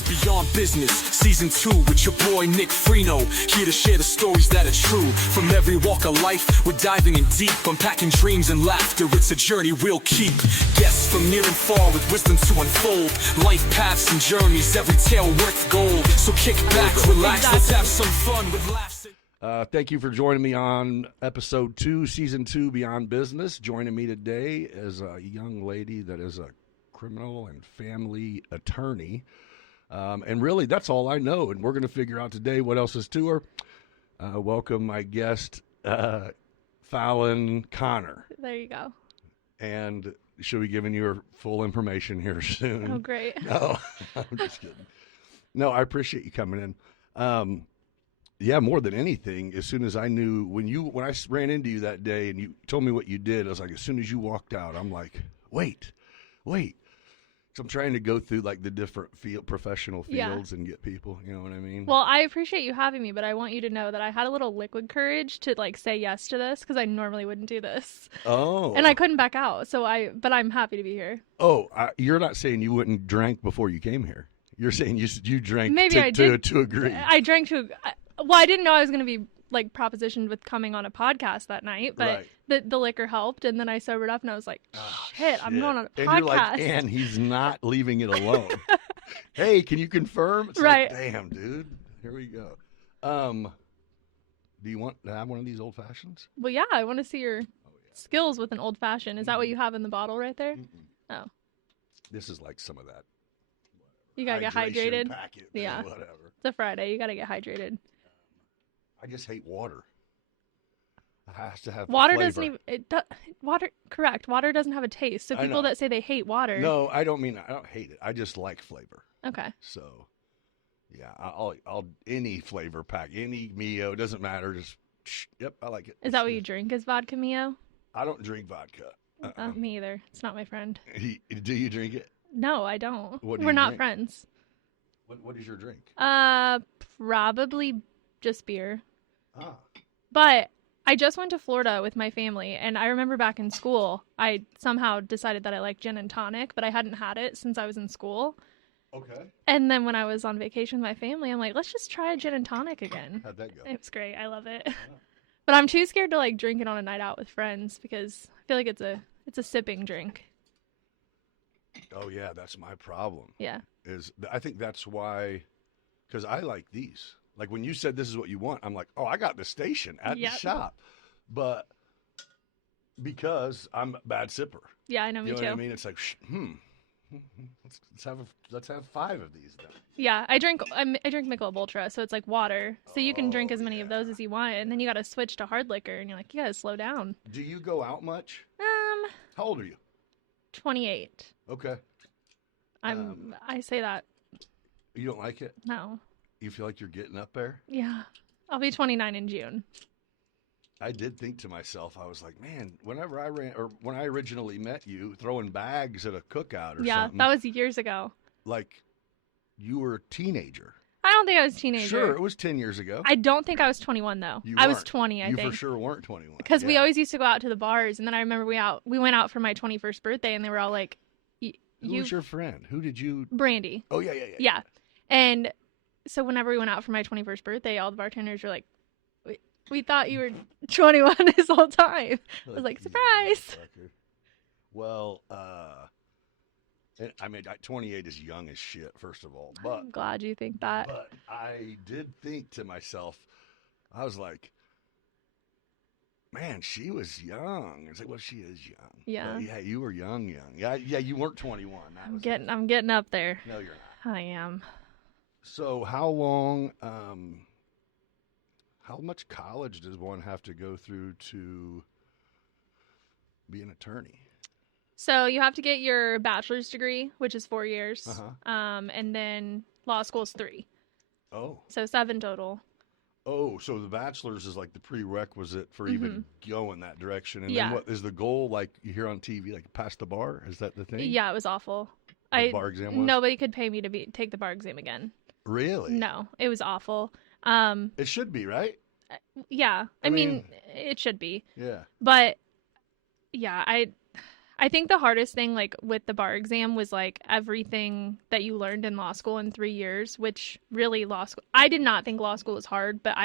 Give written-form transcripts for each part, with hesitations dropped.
is Beyond Business, Season 2 with your boy Nick Freno. Here to share the stories that are true. From every walk of life, we're diving in deep, unpacking dreams and laughter. It's a journey we'll keep. Guests from near and far with wisdom to unfold. Life paths and journeys, every tale worth gold. So kick back, relax, let's have some fun with laughs. Thank you for joining me on episode 2, season 2, Beyond Business. Joining me today is a young lady that is a criminal and family attorney. And really, that's all I know. And we're going to figure out today what else is to her. Welcome my guest, FALLON CONNER. There you go. And she'll be giving you her full information here soon. Oh, great. No, I'm just kidding. No, I appreciate you coming in. Yeah, more than anything, as soon as I knew, when I ran into you that day and you told me what you did, I was like, as soon as you walked out, I'm like, wait. So I'm trying to go through like the different professional fields and get people, you know what I mean? Well, I appreciate you having me, but I want you to know that I had a little liquid courage to like say yes to this because I normally wouldn't do this. Oh. And I couldn't back out. But I'm happy to be here. Oh, you're not saying you wouldn't drink before you came here. You're saying you drank Maybe to agree. I drank to. Well, I didn't know I was going to be like propositioned with coming on a podcast that night, but the liquor helped, and then I sobered up and I was like, shit, I'm going on a podcast. And you're like, and he's not leaving it alone. Hey, can you confirm? It's right. Like, damn, dude. Here we go. Do you want to have one of these old fashions? Well, yeah, I want to see your skills with an old fashioned. Is that what you have in the bottle right there? Oh. This is like some of that. You gotta get hydrated. Packet, yeah. Whatever. It's a Friday. You gotta get hydrated. I just hate water. It has to have water. flavor. Doesn't even water. Correct. Water doesn't have a taste. So people that say they hate water. No, I don't hate it. I just like flavor. Okay. So, yeah, I'll any flavor pack, any Mio, doesn't matter. Just yep, I like it. Is that what you drink? Is vodka Mio? I don't drink vodka. Me either. It's not my friend. Do you drink it? No, I don't. We're not drink? Friends. What is your drink? Probably just beer. Ah. But I just went to Florida with my family, and I remember back in school, I somehow decided that I liked gin and tonic, but I hadn't had it since I was in school. Okay. And then when I was on vacation with my family, I'm like, let's just try a gin and tonic again. How'd that go? It was great. I love it. Yeah. But I'm too scared to like drink it on a night out with friends because I feel like it's a sipping drink. Oh yeah, that's my problem. Yeah. I think that's why, because I like these. Like when you said this is what you want, I'm like, oh, I got the station at the shop, but because I'm a bad sipper. Yeah, I know, me you know too. What I mean, it's like, let's have 5 of these then. Yeah, I drink Michelob Ultra, so it's like water. So you can drink as many of those as you want, and then you got to switch to hard liquor, and you're like, you got to slow down. Do you go out much? How old are you? 28. Okay. I say that. You don't like it? No. You feel like you're getting up there? Yeah. I'll be 29 in June. I did think to myself, I was like, man, when I originally met you, throwing bags at a cookout or something. Yeah, that was years ago. Like, you were a teenager. I don't think I was a teenager. Sure, it was 10 years ago. I don't think I was 21, though. I was 20, I think. You for sure weren't 21. Because we always used to go out to the bars, and then I remember we went out for my 21st birthday, and they were all like, Who was your friend? Who did you... Brandy. Oh, yeah. Yeah. And so whenever we went out for my 21st birthday, all the bartenders were like, we thought you were 21 this whole time. I was like, surprise. Well, I mean, 28 is young as shit, first of all. But I'm glad you think that. But I did think to myself, I was like, man, she was young. It's like, well, she is young. Yeah. But yeah, you were young. Yeah, you weren't 21. I'm getting up there. No, you're not. I am. So how long, how much college does one have to go through to be an attorney? So you have to get your bachelor's degree, which is 4 years. Uh-huh. And then law school is 3. Oh. So 7 total. Oh, so the bachelor's is like the prerequisite for even going that direction. And Yeah. then what is the goal, like you hear on TV, like pass the bar? Is that the thing? Yeah, it was awful. The bar exam was? Nobody could pay me to take the bar exam again. Really? No, it was awful. It should be, right? Yeah. I mean, it should be. Yeah. But yeah, I think the hardest thing, like, with the bar exam was, like, everything that you learned in law school in 3 years, which really law school, I did not think law school was hard, but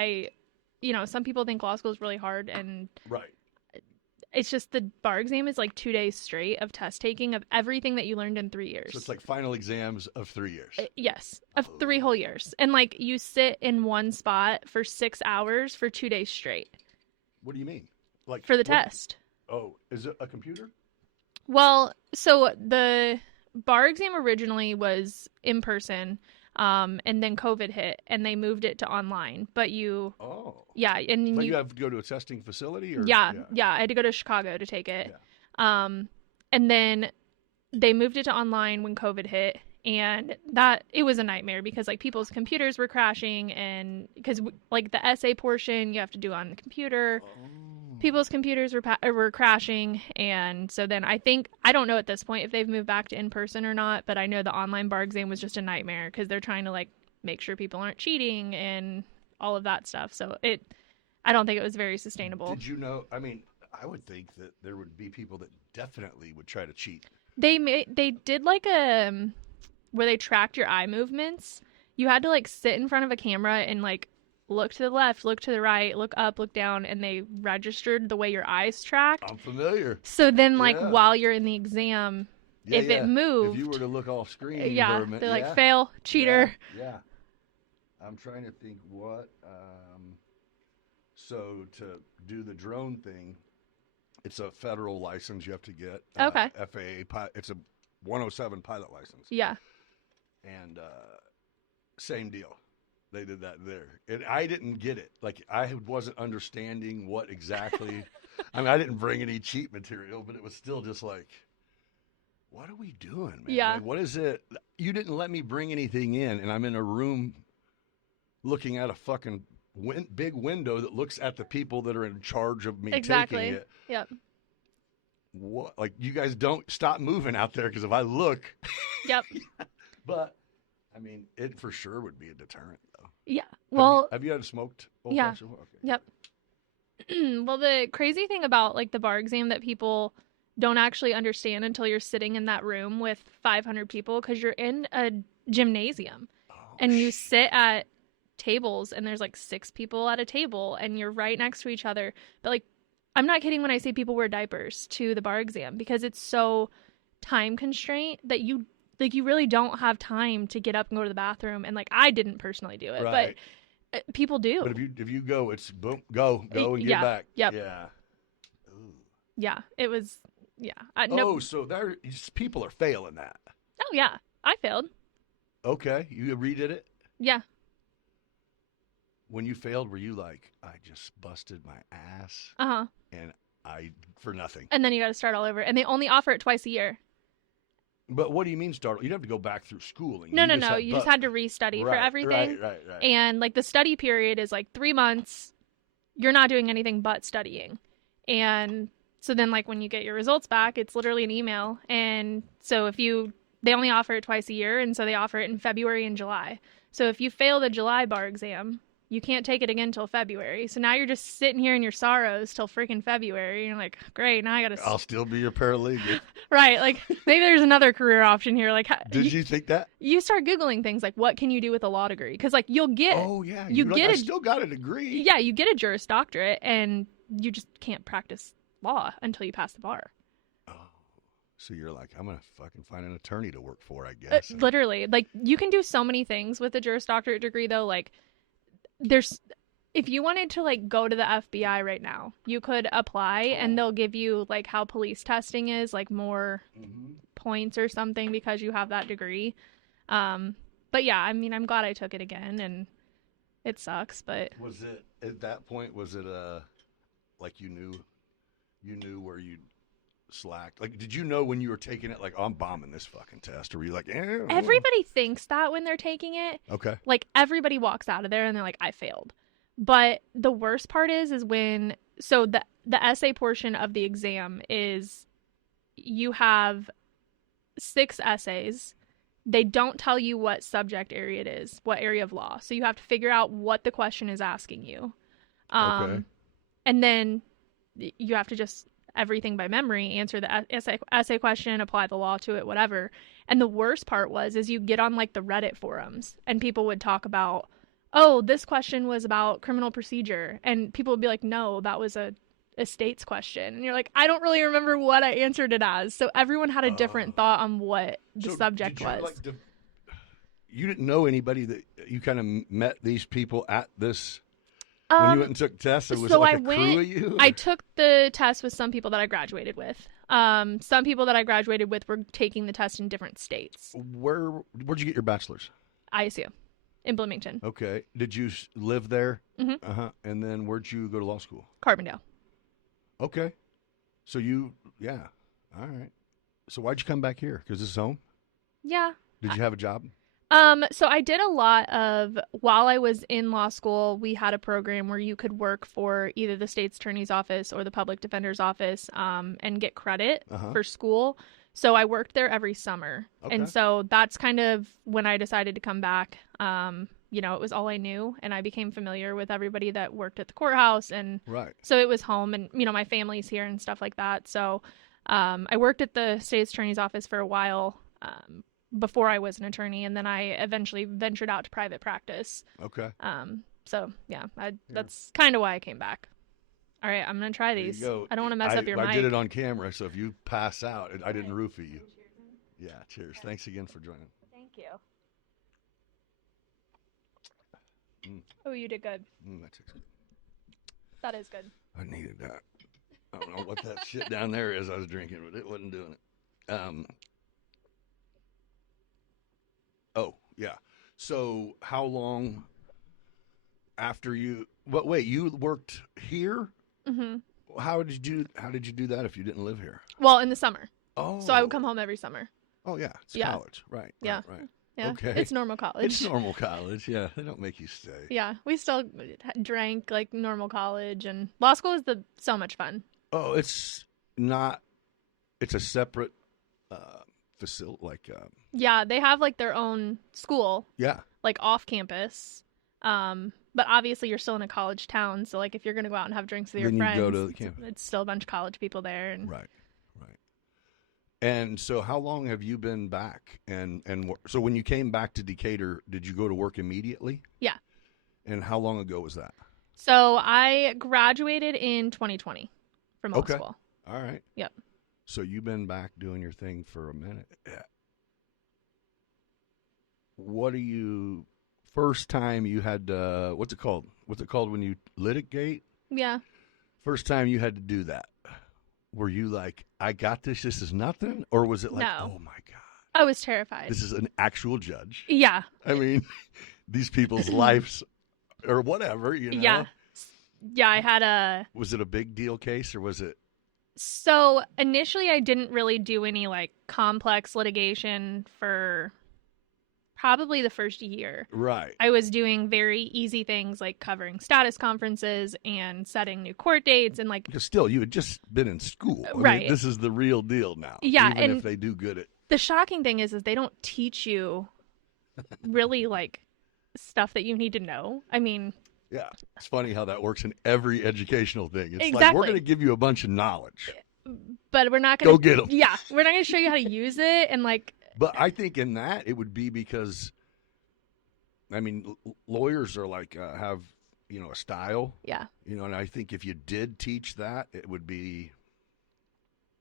some people think law school is really hard, and Right. it's just the bar exam is, like, 2 days straight of test taking of everything that you learned in 3 years. So it's like final exams of 3 years. Yes, of 3 whole years. And, like, you sit in one spot for 6 hours for 2 days straight. What do you mean? Like For the test. Oh, is it a computer? Well, so the bar exam originally was in person, and then COVID hit, and they moved it to online. But Oh. yeah, and But you have to go to a testing facility, or yeah, I had to go to Chicago to take it. Yeah. And then they moved it to online when COVID hit, and that it was a nightmare because, like, people's computers were crashing, and because, like, the essay portion you have to do on the computer. People's computers were crashing, and so then I don't know at this point if they've moved back to in-person or not, but I know the online bar exam was just a nightmare because they're trying to, like, make sure people aren't cheating and all of that stuff. So I don't think it was very sustainable. Did you know? I mean, I would think that there would be people that definitely would try to cheat. They did, like, where they tracked your eye movements. You had to, like, sit in front of a camera and, like, look to the left, look to the right, look up, look down, and they registered the way your eyes tracked. I'm familiar. So then, like, Yeah. while you're in the exam, if it moved, if you were to look off screen, yeah, for a minute, they're like, fail, cheater. Yeah. I'm trying to think what. So to do the drone thing, it's a federal license you have to get. Okay. FAA. It's a 107 pilot license. Yeah. And same deal. They did that there. And I didn't get it. Like, I wasn't understanding what exactly. I mean, I didn't bring any cheat material, but it was still just like, what are we doing, man? Yeah. Like, what is it? You didn't let me bring anything in, and I'm in a room looking at a fucking big window that looks at the people that are in charge of me Exactly. taking it. Yep. What? Like, you guys don't stop moving out there, because if I look. Yep. But, I mean, it for sure would be a deterrent, though. Yeah. Well, have you had a smoked old yeah. fashioned? Okay. Yep. Well, the crazy thing about, like, the bar exam that people don't actually understand until you're sitting in that room with 500 people, because you're in a gymnasium and you sit at tables and there's, like, 6 people at a table and you're right next to each other. But, like, I'm not kidding when I say people wear diapers to the bar exam, because it's so time constraint that you really don't have time to get up and go to the bathroom. And, like, I didn't personally do it, Right. but people do. But if you go, it's boom, go and get back. Yep. Yeah. Ooh. Yeah, it was. Yeah. Oh, so people are failing that. Oh yeah, I failed. Okay, you redid it. Yeah. When you failed, were you like, I just busted my ass, and for nothing? And then you got to start all over, and they only offer it twice a year. But what do you mean start? You'd have to go back through schooling. No. You just had to restudy for everything. Right. And, like, the study period is, like, 3 months. You're not doing anything but studying. And so then, like, when you get your results back, it's literally an email. And so they only offer it twice a year, and so they offer it in February and July. So if you fail the July bar exam, you can't take it again until February. So now you're just sitting here in your sorrows till freaking February. And you're like, great, now I got to... I'll still be your paralegal. Right, like, maybe there's another career option here. Like, Did you think that? You start Googling things like, what can you do with a law degree? Because, like, you'll get... Oh, yeah. I still got a degree. Yeah, you get a Juris Doctorate, and you just can't practice law until you pass the bar. Oh, so you're like, I'm going to fucking find an attorney to work for, I guess. Literally. Like, you can do so many things with a Juris Doctorate degree, though. Like, if you wanted to, like, go to the FBI right now, you could apply, and they'll give you, like, how police testing is, like, more points or something because you have that degree. But yeah, I mean, I'm glad I took it again, and it sucks, but... Was it, at that point, like, you knew where you'd slacked? Like, did you know when you were taking it, like, oh, I'm bombing this fucking test? Or were you like, Everybody thinks that when they're taking it. Okay. Like, everybody walks out of there and they're like, I failed. But the worst part is when, so the essay portion of the exam is you have 6 essays. They don't tell you what subject area it is, what area of law. So you have to figure out what the question is asking you. Okay. And then you have to just everything by memory, answer the essay question, apply the law to it, whatever. And the worst part is you get on like the Reddit forums and people would talk about, oh, this question was about criminal procedure. And people would be like, no, that was a estates question. And you're like, I don't really remember what I answered it as. So everyone had a different thought on what the subject was. You didn't know anybody that you kind of met these people at this when you went and took tests? It was like a crew of you? I took the test with some people that I graduated with. Some people that I graduated with were taking the test in different states. Where'd you get your bachelor's? ISU in Bloomington. Okay. Did you live there? Mm-hmm. And then where'd you go to law school? Carbondale. Okay. So all right. So why'd you come back here? Because this is home? Yeah. Did you have a job? So I did a lot of, while I was in law school, we had a program where you could work for either the state's attorney's office or the public defender's office, and get credit for school. So I worked there every summer. Okay. And so that's kind of when I decided to come back. It was all I knew, and I became familiar with everybody that worked at the courthouse. And so it was home, and, my family's here and stuff like that. So, I worked at the state's attorney's office for a while, before I was an attorney, and then I eventually ventured out to private practice. Okay. That's kind of why I came back. All right, I'm going to try these. I don't want to mess up your mic. I did it on camera, so if you pass out, I didn't roofie you. Yeah, cheers. Okay. Thanks again for joining. Thank you. Oh, you did good. That tastes good. That is good. I needed that. I don't know what that shit down there is I was drinking, but it wasn't doing it. Oh, yeah. So how long after you... But wait, you worked here? Mm-hmm. How did you do that if you didn't live here? Well, in the summer. Oh. So I would come home every summer. Oh, yeah. It's college. Right. Yeah. Right. Yeah. Okay. It's normal college. It's normal college. Yeah. They don't make you stay. Yeah. We still drank like normal college, and law school is so much fun. Oh, it's not... It's a separate facility, Yeah, they have like their own school. Yeah. Like off campus. But obviously you're still in a college town, so like if you're going to go out and have drinks with your friends, you go to the campus. It's still a bunch of college people there. And... Right. And so how long have you been back? And so when you came back to Decatur, did you go to work immediately? Yeah. And how long ago was that? So I graduated in 2020 from law school. All right. Yep. So you've been back doing your thing for a minute. Yeah. What first time you had, what's it called? What's it called when you litigate? Yeah. First time you had to do that. Were you like, I got this, this is nothing? Or was it like, no. Oh my God. I was terrified. This is an actual judge. Yeah. I mean, these people's lives or whatever, Yeah. Yeah, I had Was it a big deal case or was it? So initially I didn't really do any like complex litigation for probably the first year. Right. I was doing very easy things like covering status conferences and setting new court dates and like... Because still, you had just been in school. I right. mean, this is the real deal now. Yeah. Even if they do good at... The shocking thing is they don't teach you really like stuff that you need to know. I mean... Yeah. It's funny how that works in every educational thing. It's exactly. like, we're going to give you a bunch of knowledge. But we're not going to... Go get them. Yeah. We're not going to show you how to use it and like... But I think in that, it would be because, I mean, lawyers are like, have, a style. Yeah. And I think if you did teach that, it would be,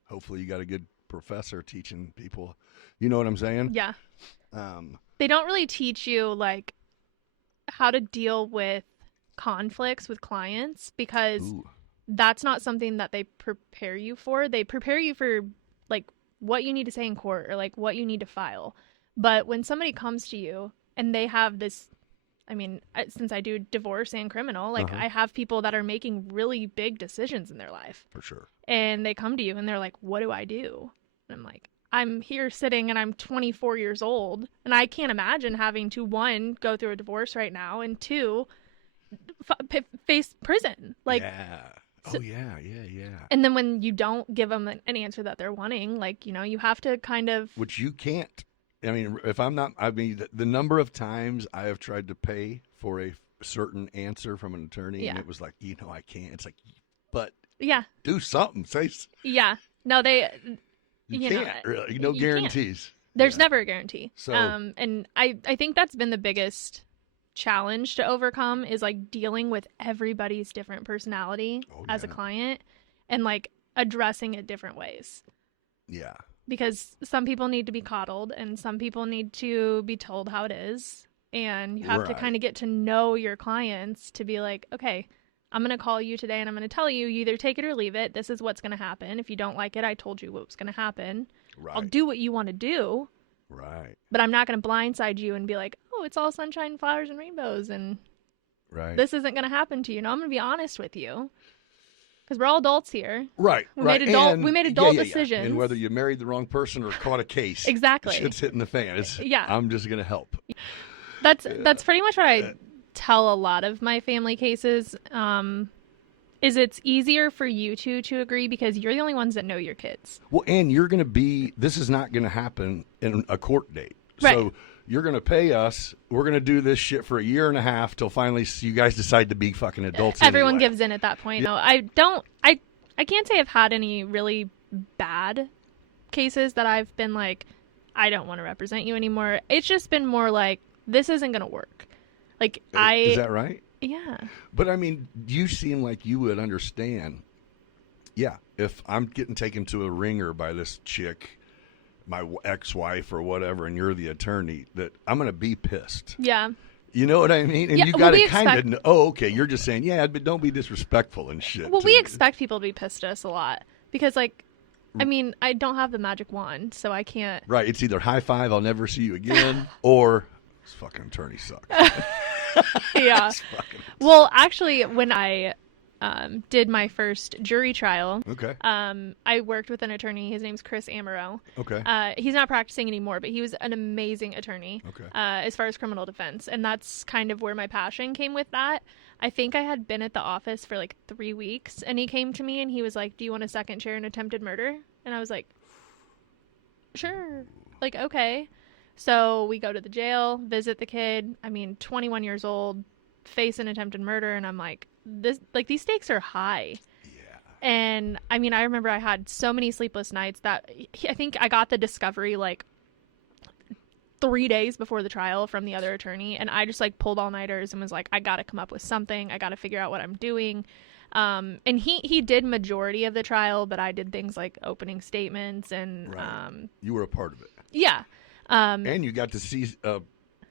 hopefully you got a good professor teaching people. You know what I'm saying? Yeah. They don't really teach you, like, how to deal with conflicts with clients because that's not something that they prepare you for. They prepare you for, like, what you need to say in court or like what you need to file. But when somebody comes to you and they have this, I mean, since I do divorce and criminal, like I have people that are making really big decisions in their life. For sure. And they come to you and they're like, what do I do? And I'm like, I'm here sitting and I'm 24 years old and I can't imagine having to, one, go through a divorce right now and two, face prison. Like, yeah. So, oh, yeah. And then when you don't give them an answer that they're wanting, like, you have to kind of... Which you can't. I mean, the number of times I have tried to pay for a certain answer from an attorney, and it was like, I can't. It's like, but Yeah. Do something. Yeah. No, You you know, can't really. No you can't. guarantees. There's Yeah. never a guarantee. So- and I think that's been the biggest challenge to overcome is like dealing with everybody's different personality as a client and like addressing it different ways. Yeah. Because some people need to be coddled and some people need to be told how it is. And you have to kind of get to know your clients to be like, okay, I'm going to call you today and I'm going to tell you, you either take it or leave it. This is what's going to happen. If you don't like it, I told you what was going to happen. Right. I'll do what you want to do. Right. But I'm not going to blindside you and be like, oh, it's all sunshine, flowers, and rainbows. And this isn't going to happen to you. No, I'm going to be honest with you. Because we're all adults here. Right. We made adult decisions. And whether you married the wrong person or caught a case. Exactly. Shit's hitting the fan. I'm just going to help. That's pretty much what I tell a lot of my family cases. Is it's easier for you to agree because you're the only ones that know your kids. Well, and you're going to be, this is not going to happen in a court date. Right. So you're going to pay us. We're going to do this shit for a year and a half till finally you guys decide to be fucking adults. Everyone anyway. gives in at that point. No, I can't say I've had any really bad cases that I've been like, I don't want to represent you anymore. It's just been more like, this isn't going to work. Like Is that right? Yeah. But I mean, you seem like you would understand. Yeah, if I'm getting taken to a ringer by this chick, my ex-wife or whatever, and you're the attorney, that I'm going to be pissed. Yeah. You know what I mean? And you got to kind of know. Oh, okay. You're just saying, yeah, but don't be disrespectful and shit. Well, we expect people to be pissed at us a lot because, like, I mean, I don't have the magic wand, so I can't. Right. It's either high five, I'll never see you again, or this fucking attorney sucks. Yeah. Well, actually, when I did my first jury trial, I worked with an attorney. His name's Chris Amaro. Okay. He's not practicing anymore, but he was an amazing attorney as far as criminal defense. And that's kind of where my passion came with that. I think I had been at the office for like 3 weeks, and he came to me and he was like, do you want a second chair in attempted murder? And I was like, sure. Like, okay. So we go to the jail, visit the kid. I mean, 21 years old, face an attempted murder, and I'm like, these stakes are high. Yeah. And I mean, I remember I had so many sleepless nights that I think I got the discovery like 3 days before the trial from the other attorney, and I just like pulled all-nighters and was like, I gotta come up with something. I gotta figure out what I'm doing. And he did majority of the trial, but I did things like opening statements and you were a part of it. Yeah. And you got to see a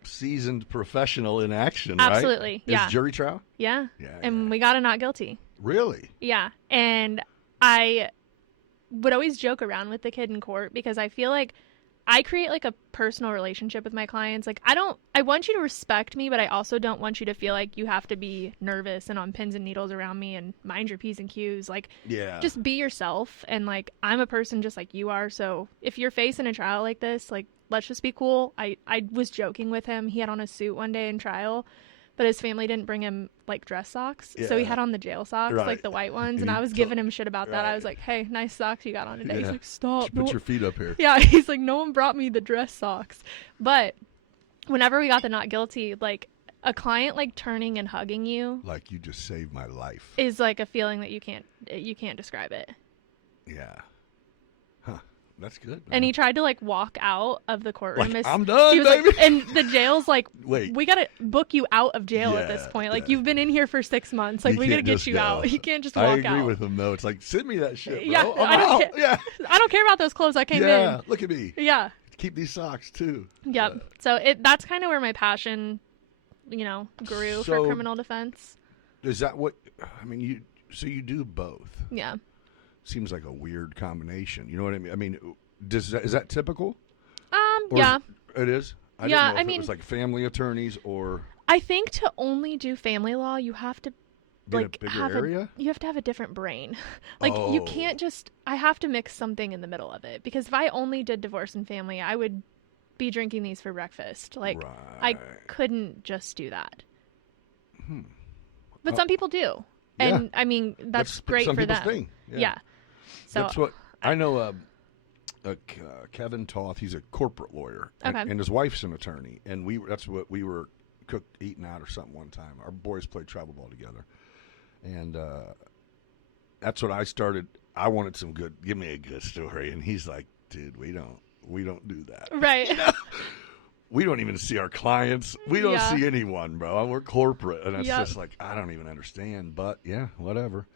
seasoned professional in action, right? Absolutely. Yeah. Jury trial? Yeah. And we got a not guilty. Really? Yeah. And I would always joke around with the kid in court because I feel like I create like a personal relationship with my clients. Like I want you to respect me, but I also don't want you to feel like you have to be nervous and on pins and needles around me and mind your P's and Q's. Like, just be yourself. And like, I'm a person just like you are. So if you're facing a trial like this, like, let's just be cool. I was joking with him. He had on a suit one day in trial, but his family didn't bring him like dress socks. So he had on the jail socks, like the white ones. And I was giving him shit about that. I was like, hey, nice socks you got on today. He's like, stop. Put your feet up here. Yeah. He's like, no one brought me the dress socks. But whenever we got the not guilty, like a client like turning and hugging you. Like you just saved my life. Is like a feeling that you can't describe it. Yeah. That's good. Man. And he tried to like walk out of the courtroom. Like, I'm done, he was baby. Like, and the jail's like, wait, we gotta book you out of jail at this point. Like you've been in here for 6 months. Like we gotta get you out. You can't just walk out. I agree with him though. It's like send me that shit. Bro. Yeah, I don't care about those clothes. I came in. Yeah, look at me. Yeah. Keep these socks too. Yep. So that's kind of where my passion, grew for criminal defense. Is that what I mean? You do both. Yeah. Seems like a weird combination. You know what I mean? I mean. Is that typical? Yeah. It is? I didn't know if it was like family attorneys or... I think to only do family law, you have to like have a bigger area? You have to have a different brain. Like you can't just... I have to mix something in the middle of it. Because if I only did divorce and family, I would be drinking these for breakfast. Like, I couldn't just do that. But some people do. And, I mean, that's great for them. Thing. Yeah. So that's what... I know... Kevin Toth, he's a corporate lawyer, and his wife's an attorney, and that's what we were eating out or something one time. Our boys played travel ball together, and that's what I started. I wanted some good. Give me a good story, and he's like, dude, we don't do that. Right. We don't even see our clients. We don't Yeah. see anyone, bro. We're corporate, and it's Yep. just like I don't even understand. But yeah, whatever.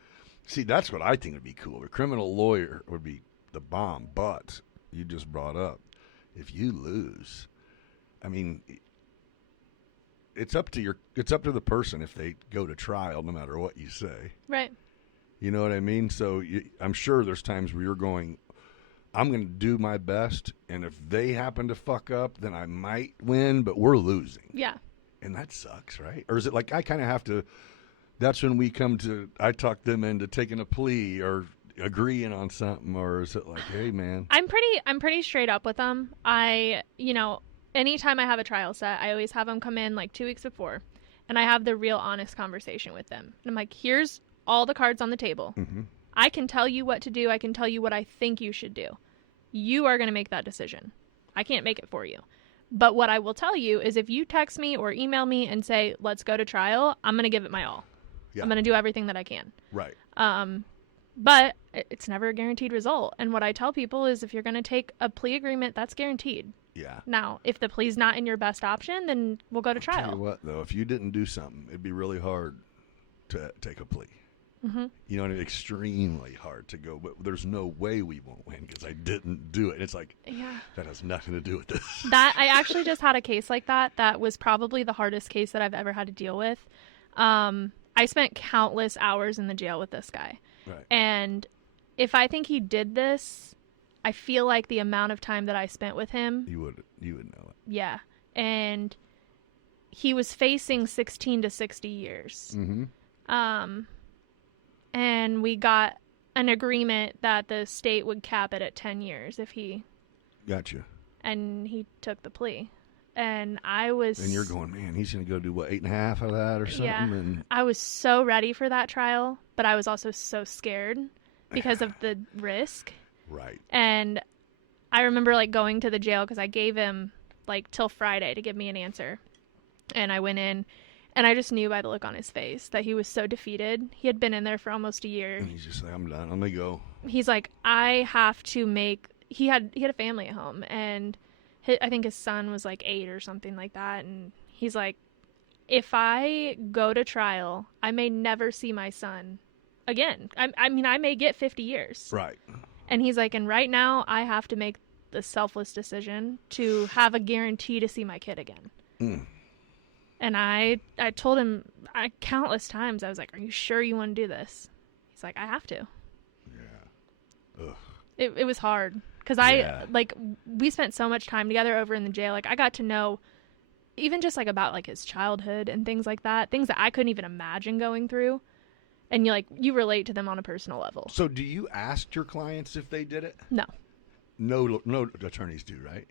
See, that's what I think would be cool. A criminal lawyer would be the bomb. But you just brought up, if you lose, I mean, it's up to the person if they go to trial, no matter what you say. Right. You know what I mean? So I'm sure there's times where you're going, I'm going to do my best, and if they happen to fuck up, then I might win, but we're losing. Yeah. And that sucks, right? Or is it like I kind of have to, that's when I talk them into taking a plea or agreeing on something, or is it like, hey, man? I'm pretty straight up with them. Anytime I have a trial set, I always have them come in like 2 weeks before, and I have the real honest conversation with them. And I'm like, here's all the cards on the table. Mm-hmm. I can tell you what to do. I can tell you what I think you should do. You are going to make that decision. I can't make it for you. But what I will tell you is if you text me or email me and say, let's go to trial, I'm going to give it my all. Yeah. I'm going to do everything that I can. Right. But it's never a guaranteed result. And what I tell people is if you're going to take a plea agreement, that's guaranteed. Yeah. Now, if the plea's not in your best option, then we'll go to Tell you trial. what, though, if you didn't do something, it'd be really hard to take a plea. Mm-hmm. You know, and extremely hard to go, but there's no way we won't win because I didn't do it. And it's like, Yeah. that has nothing to do with this. That I actually just had a case like that. That was probably the hardest case that I've ever had to deal with. I spent countless hours in the jail with this guy. Right. And if I think he did this, I feel like the amount of time that I spent with him. You would know it. Yeah. And he was facing 16 to 60 years. Mm-hmm. And we got an agreement that the state would cap it at 10 years if he. Gotcha. And he took the plea. And I was. And you're going, man, he's going to go do what, 8.5 out of that or something? Yeah. And I was so ready for that trial, but I was also so scared because of the risk. right. And I remember like going to the jail because I gave him like till Friday to give me an answer. And I went in and I just knew by the look on his face that he was so defeated. He had been in there for almost a year. And he's just like, I'm done. Let me go. He's like, I have to make. He had a family at home, and I think his son was like 8 or something like that. And he's like, if I go to trial, I may never see my son again. I mean, I may get 50 years. Right. And he's like, and right now I have to make the selfless decision to have a guarantee to see my kid again. Mm. And I told him countless times, I was like, are you sure you want to do this? He's like, I have to. Yeah. Ugh. It was hard because we spent so much time together over in the jail. Like I got to know even just like about like his childhood and things like that, things that I couldn't even imagine going through. And you relate to them on a personal level. So do you ask your clients if they did it? No. No attorneys do, right?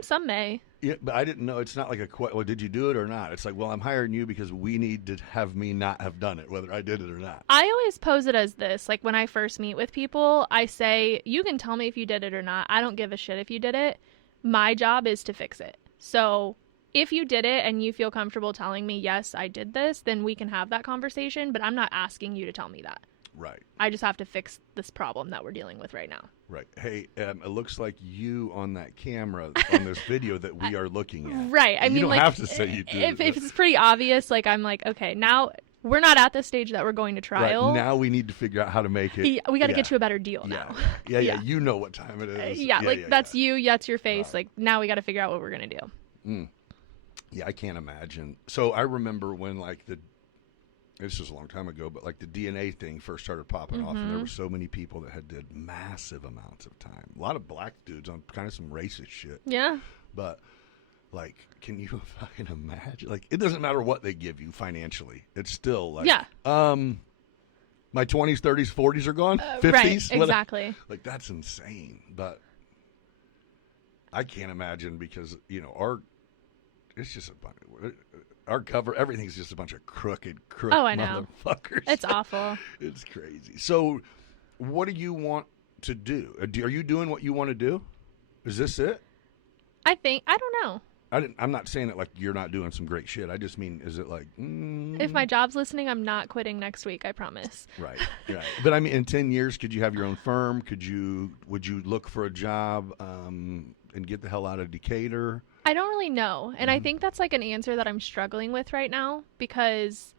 Some may. Yeah, but I didn't know. It's not like well, did you do it or not? It's like, well, I'm hiring you because we need to have me not have done it, whether I did it or not. I always pose it as this. Like when I first meet with people, I say, you can tell me if you did it or not. I don't give a shit if you did it. My job is to fix it. So if you did it and you feel comfortable telling me, yes, I did this, then we can have that conversation. But I'm not asking you to tell me that. Right. I just have to fix this problem that we're dealing with right now. Right. Hey, it looks like you on that camera on this video that we are looking at. Right. I mean, you don't like, have to say you did. If it's pretty obvious, like I'm like, okay, now we're not at the stage that we're going to trial. Right. Now we need to figure out how to make it. We got to get you a better deal now. Yeah. You know what time it is. That's you. That's your face. Like now we got to figure out what we're gonna do. Mm. Yeah, I can't imagine. So I remember when this was a long time ago, but like the DNA thing first started popping off, and there were so many people that had did massive amounts of time. A lot of black dudes on kind of some racist shit. Yeah. But like, can you fucking imagine? Like, it doesn't matter what they give you financially. It's still like, my 20s, 30s, 40s are gone. 50s, right? Exactly. Like that's insane. But I can't imagine because it's just a bunch. Our cover, everything's just a bunch of crooked I know. motherfuckers. It's awful. It's crazy. So, what do you want to do? Are you doing what you want to do? Is this it? I don't know. I'm not saying it like you're not doing some great shit. I just mean, is it like, If my job's listening, I'm not quitting next week, I promise. Right. But I mean, in 10 years, could you have your own firm? Would you look for a job and get the hell out of Decatur? I don't really know. And I think that's like an answer that I'm struggling with right now because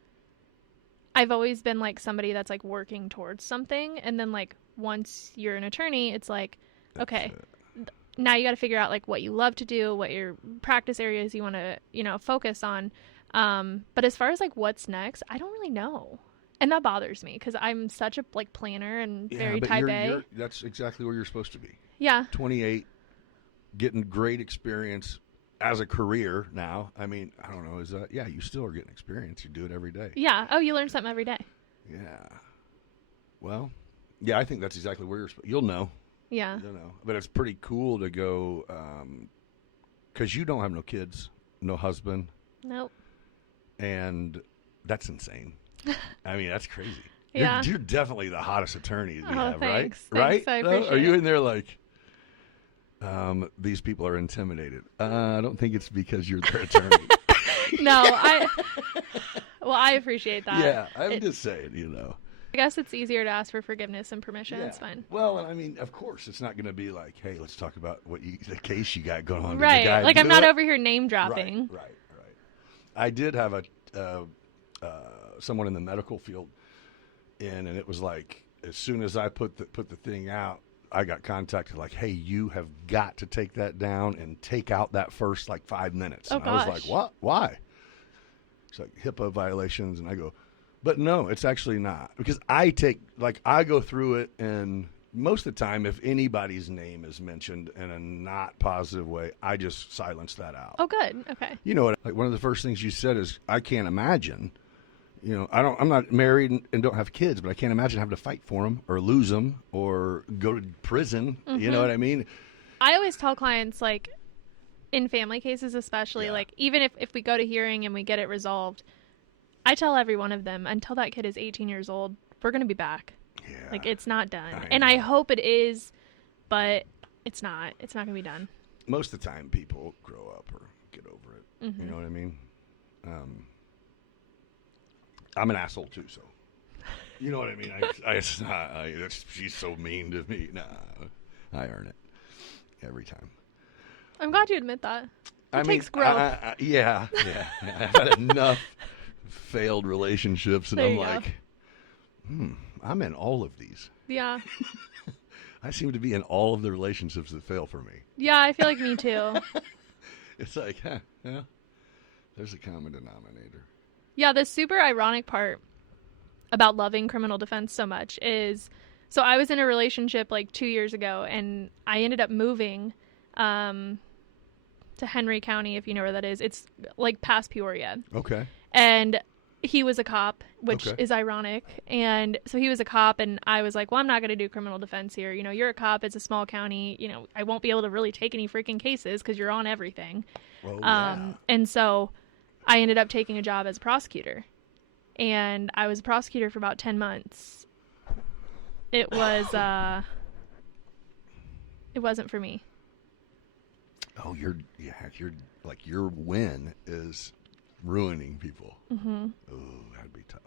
I've always been like somebody that's like working towards something. And then like once you're an attorney, it's like, okay, now you got to figure out like what you love to do, what your practice areas you want to, focus on. But as far as like what's next, I don't really know. And that bothers me because I'm such a like planner and very type A. That's exactly where you're supposed to be. Yeah. 28, getting great experience as a career now. I mean, I don't know. You still are getting experience. You do it every day. Yeah. Oh, you learn something every day. Yeah. Well, yeah, I think that's exactly where you'll know. Yeah. You'll know. But it's pretty cool to go, because you don't have no kids, no husband. Nope. And that's insane. I mean, that's crazy. Yeah. You're definitely the hottest attorney we have, thanks. right? Thanks, I appreciate Are you it. in there like, these people are intimidated? I don't think it's because you're their attorney. No, I appreciate that. Yeah, I'm just saying, I guess it's easier to ask for forgiveness and permission. Yeah. It's fine. Well, I mean, of course, it's not going to be like, hey, let's talk about the case you got going on. Did the Right. guy Like do I'm not it? over here name dropping. Right. I did have someone in the medical field in, and it was like as soon as I put the thing out, I got contacted like, hey, you have got to take that down and take out that first like 5 minutes. Oh, And I was gosh. like, what? Why? It's like HIPAA violations, and I go, but no, it's actually not, because I go through it, and most of the time, if anybody's name is mentioned in a not positive way, I just silence that out. Oh, good. Okay. You know what? Like one of the first things you said is, I can't imagine. I'm not married and don't have kids, but I can't imagine having to fight for them or lose them or go to prison. Mm-hmm. You know what I mean? I always tell clients, like, in family cases especially, Yeah. like, even if we go to hearing and we get it resolved, I tell every one of them, until that kid is 18 years old, we're going to be back. Yeah. Like, it's not done. I And I know. hope it is, but it's not. It's not going to be done. Most of the time, people grow up or get over it. Mm-hmm. You know what I mean? I'm an asshole too, so you know what I mean. She's so mean to me. Nah, I earn it every time. I'm glad you admit that. It takes growth. Yeah. I've had enough failed relationships, and There I'm you go. like, I'm in all of these. Yeah. I seem to be in all of the relationships that fail for me. Yeah, I feel like me too. It's like, there's a common denominator. Yeah, the super ironic part about loving criminal defense so much is, so I was in a relationship like 2 years ago, and I ended up moving to Henry County, if you know where that is. It's like past Peoria. Okay. And he was a cop, which Okay. is ironic. And so he was a cop, and I was like, well, I'm not going to do criminal defense here. You're a cop. It's a small county. I won't be able to really take any freaking cases because you're on everything. Well, yeah. And so I ended up taking a job as a prosecutor. And I was a prosecutor for about 10 months. It was, it wasn't for me. Oh, your win is ruining people. Mm-hmm. Oh, that'd be tough.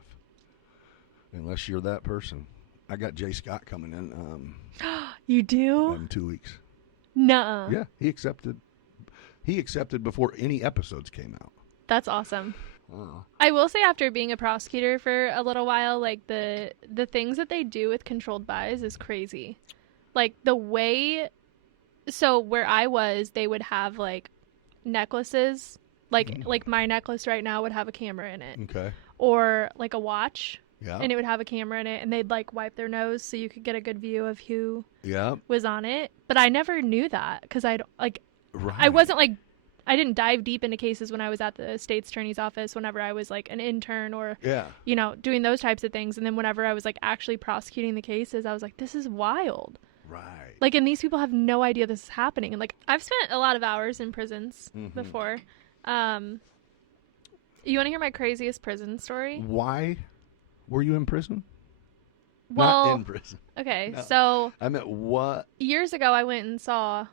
Unless you're that person. I got Jay Scott coming in You do? in 2 weeks. Nuh-uh. Yeah, he accepted before any episodes came out. That's awesome. Oh. I will say, after being a prosecutor for a little while, like the things that they do with controlled buys is crazy. Like the way, so where I was, they would have like necklaces, like my necklace right now would have a camera in it, Okay. or like a watch, Yeah. and it would have a camera in it, and they'd like wipe their nose so you could get a good view of who Yeah. was on it. But I never knew that because I Right. wasn't like, I didn't dive deep into cases when I was at the state's attorney's office, whenever I was like an intern or, Yeah. doing those types of things. And then whenever I was like actually prosecuting the cases, I was like, this is wild. Right. Like, and these people have no idea this is happening. And like, I've spent a lot of hours in prisons Mhm. before. You want to hear my craziest prison story? Why were you in prison? Well, Not in prison. okay. No. So I meant what? years ago, I went and saw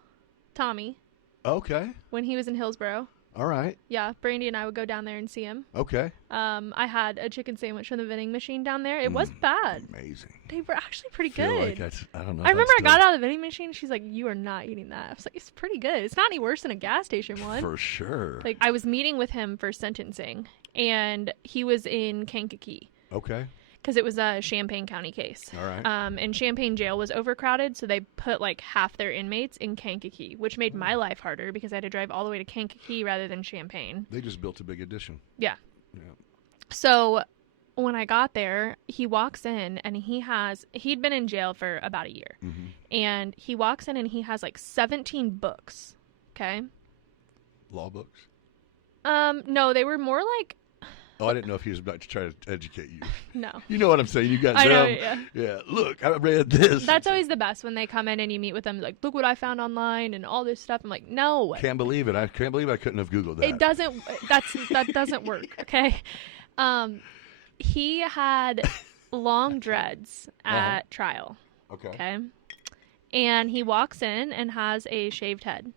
Tommy Okay. when he was in Hillsborough. All right. Yeah, Brandy and I would go down there and see him. Okay. I had a chicken sandwich from the vending machine down there. It was bad. Amazing. They were actually pretty Feel good. like that's, I don't know. I if remember I that's got out of the vending machine. She's like, "You are not eating that." I was like, "It's pretty good. It's not any worse than a gas station one." for sure. Like, I was meeting with him for sentencing, and he was in Kankakee Okay. because it was a Champaign County case. All right. And Champaign jail was overcrowded, so they put like half their inmates in Kankakee, which made my life harder because I had to drive all the way to Kankakee rather than Champaign. They just built a big addition. Yeah. Yeah. So when I got there, he walks in and he'd been in jail for about a year. Mm-hmm. And he walks in and he has like 17 books. Okay. Law books? No, they were more like, Oh, I didn't know if he was about to try to educate you. no. You know what I'm saying? You got I know, dumb. yeah. Yeah. Look, I read this. That's always the best when they come in and you meet with them, like, look what I found online and all this stuff. I'm like, no. Can't believe it. I can't believe I couldn't have Googled that. It doesn't, that doesn't work, okay? He had long dreads at trial, Okay. okay? And he walks in and has a shaved head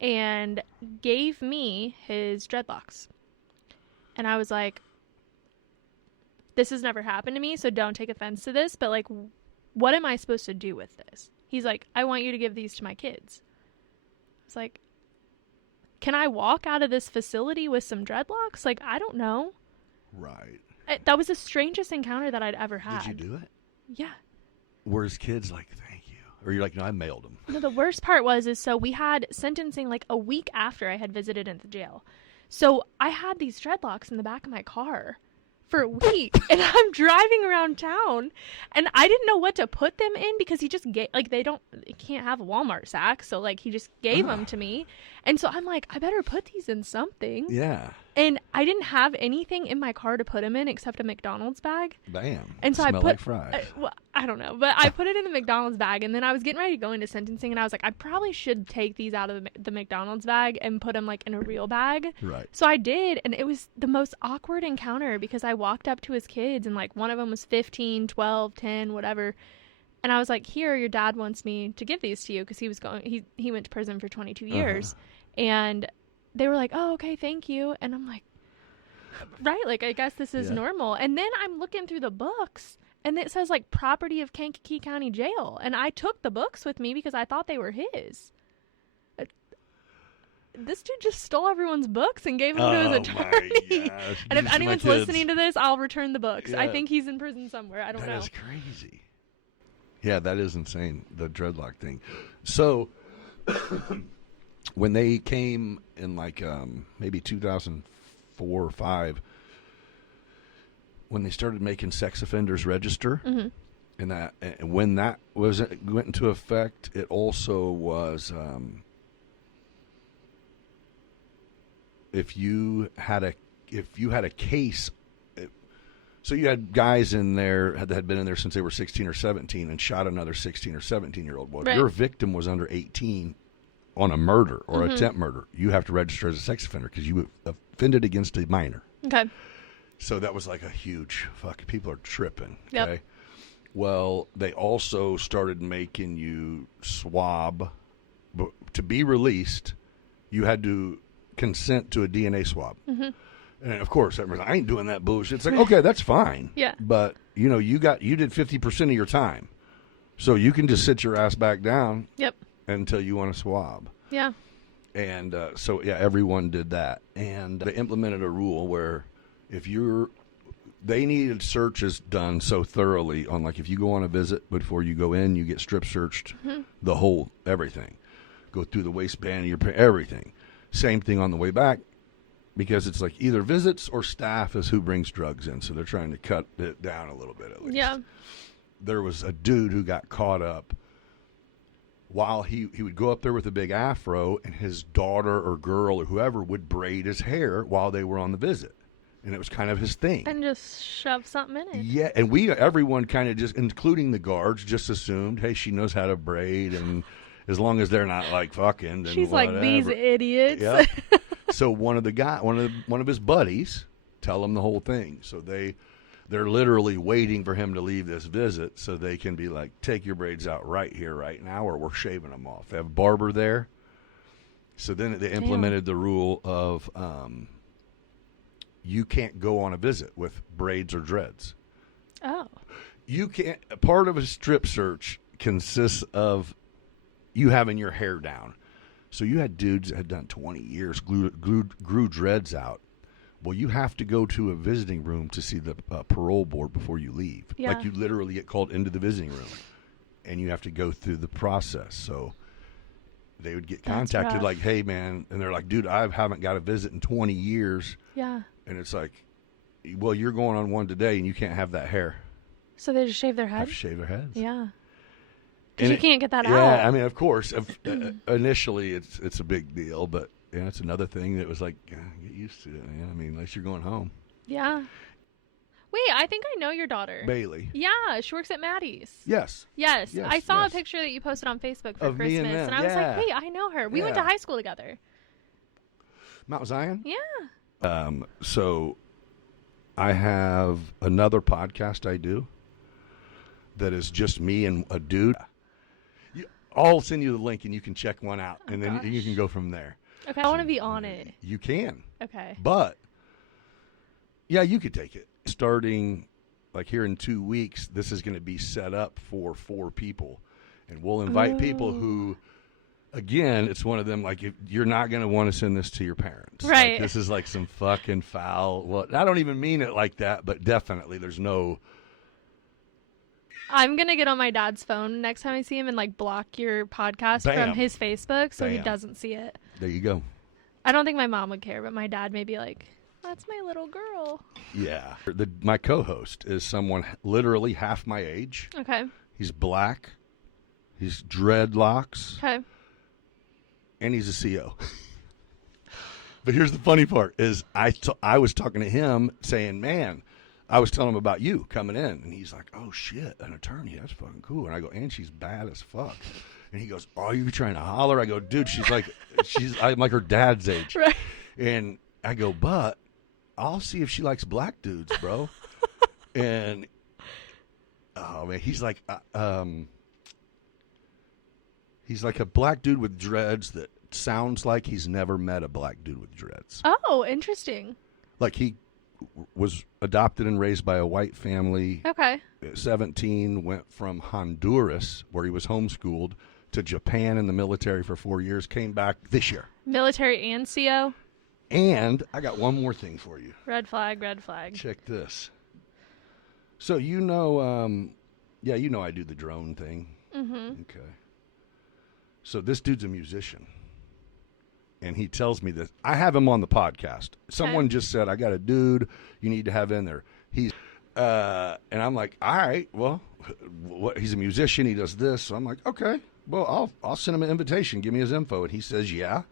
and gave me his dreadlocks. And I was like, this has never happened to me, so don't take offense to this, but like, what am I supposed to do with this? He's like, I want you to give these to my kids. It's like, can I walk out of this facility with some dreadlocks? Like, I don't know. Right. That was the strangest encounter that I'd ever had. Did you do it? Yeah. Were his kids like, thank you? Or you're like, no, I mailed them. No, the worst part is so we had sentencing like a week after I had visited at the jail. So I had these dreadlocks in the back of my car for a week and I'm driving around town and I didn't know what to put them in because he just gave, like, they can't have a Walmart sack. So like he just gave them to me. And so I'm like, I better put these in something. Yeah. And I didn't have anything in my car to put them in except a McDonald's bag. Bam. And so Smell I put, like fries. well, I don't know, but I put it in the McDonald's bag, and then I was getting ready to go into sentencing, and I was like, I probably should take these out of the McDonald's bag and put them like in a real bag. Right. So I did, and it was the most awkward encounter because I walked up to his kids, and like one of them was 15, 12, 10, whatever. And I was like, here, your dad wants me to give these to you because he went to prison for 22 years. And they were like, oh, okay, thank you. And I'm like, right, like, I guess this is normal. And then I'm looking through the books, and it says, like, property of Kankakee County Jail. And I took the books with me because I thought they were his. This dude just stole everyone's books and gave them to his attorney. And if anyone's listening to this, I'll return the books. Yeah. I think he's in prison somewhere. I don't know. That is crazy. Yeah, that is insane, the dreadlock thing. So, when they came in, like, maybe 2004 or 5, when they started making sex offenders register, and when that went into effect, it also was, if you had a case. So you had guys in there that had been in there since they were 16 or 17 and shot another 16 or 17-year-old. Well, if your victim was under 18 on a murder or attempt murder, you have to register as a sex offender because you offended against a minor. Okay. So that was like a huge fuck. People are tripping. Yep. Okay. Well, they also started making you swab. But to be released, you had to consent to a DNA swab. And of course, everyone's like, I ain't doing that bullshit. It's like, okay, that's fine. Yeah. But you did 50% of your time, so you can just sit your ass back down. Yep. Until you want to swab. Yeah. And so everyone did that, and they implemented a rule where they needed searches done so thoroughly on, like, if you go on a visit before you go in, you get strip searched, the whole everything, go through the waistband of your everything. Same thing on the way back. Because it's like either visits or staff is who brings drugs in. So they're trying to cut it down a little bit at least. Yeah. There was a dude who got caught up while he would go up there with a big afro, and his daughter or girl or whoever would braid his hair while they were on the visit. And it was kind of his thing. And just shove something in it. Yeah, and everyone kind of just, including the guards, just assumed, hey, she knows how to braid, and as long as they're not like fucking, then she's whatever. Like, these idiots. Yep. So one of his buddies tell him the whole thing. So they're literally waiting for him to leave this visit so they can be like, take your braids out right here, right now, or we're shaving them off. They have a barber there, So then they implemented the rule of you can't go on a visit with braids or dreads. Oh. You can't. Part of a strip search consists of you having your hair down. So you had dudes that had done 20 years, grew dreads out. Well, you have to go to a visiting room to see the parole board before you leave. Yeah. Like, you literally get called into the visiting room, and you have to go through the process. So they would get contacted like, hey, man, and they're like, dude, I haven't got a visit in 20 years. Yeah. And it's like, well, you're going on one today, and you can't have that hair. So they just shave their Have head? to shave their heads. Yeah. Because you can't get that out. Yeah, I mean, of course, initially it's a big deal, but it's another thing that was like, get used to it, man. I mean, unless you're going home. Yeah. Wait, I think I know your daughter. Bailey. Yeah, she works at Maddie's. Yes. Yes. I saw yes. a picture that you posted on Facebook for Of me Christmas, and them, I was like, yeah. wait, I know her. We went to Yeah. high school together. Mount Zion? Yeah. So I have another podcast I do that is just me and a dude. I'll send you the link and you can check one out, and then you can go from there. Okay, I want to be on it. You can. Okay. But, yeah, you could take it. Starting, like, here in 2 weeks, this is going to be set up for 4 people. And we'll invite people who, again, it's one of them, like, if you're not going to want to send this to your parents. Right. Like, this is like some fucking foul. Well, I don't even mean it like that, but definitely there's no. I'm going to get on my dad's phone next time I see him and, like, block your podcast Bam. from his Facebook so he Bam. doesn't see it. There you go. I don't think my mom would care, but my dad may be like, that's my little girl. Yeah. My co-host is someone literally half my age. Okay. He's black. He's dreadlocks. Okay. And he's a CO. But here's the funny part is I was talking to him saying, man, I was telling him about you coming in. And he's like, oh, shit, an attorney. That's fucking cool. And I go, and she's bad as fuck. And he goes, oh, you trying to holler? I go, dude, I'm like her dad's age. Right. And I go, but I'll see if she likes black dudes, bro. And, oh, man, he's like a black dude with dreads that sounds like he's never met a black dude with dreads. Oh, interesting. Like, he was adopted and raised by a white family. Okay. At 17, went from Honduras, where he was homeschooled, to Japan in the military for 4 years, came back this year. Military and CO? And I got one more thing for you. Red flag, red flag. Check this. So you know I do the drone thing. Mm-hmm. Okay. So this dude's a musician. And he tells me this. I have him on the podcast. Someone just said, I got a dude you need to have in there. He's, and I'm like, all right, well, he's a musician. He does this. So I'm like, okay, well, I'll send him an invitation. Give me his info. And he says, yeah.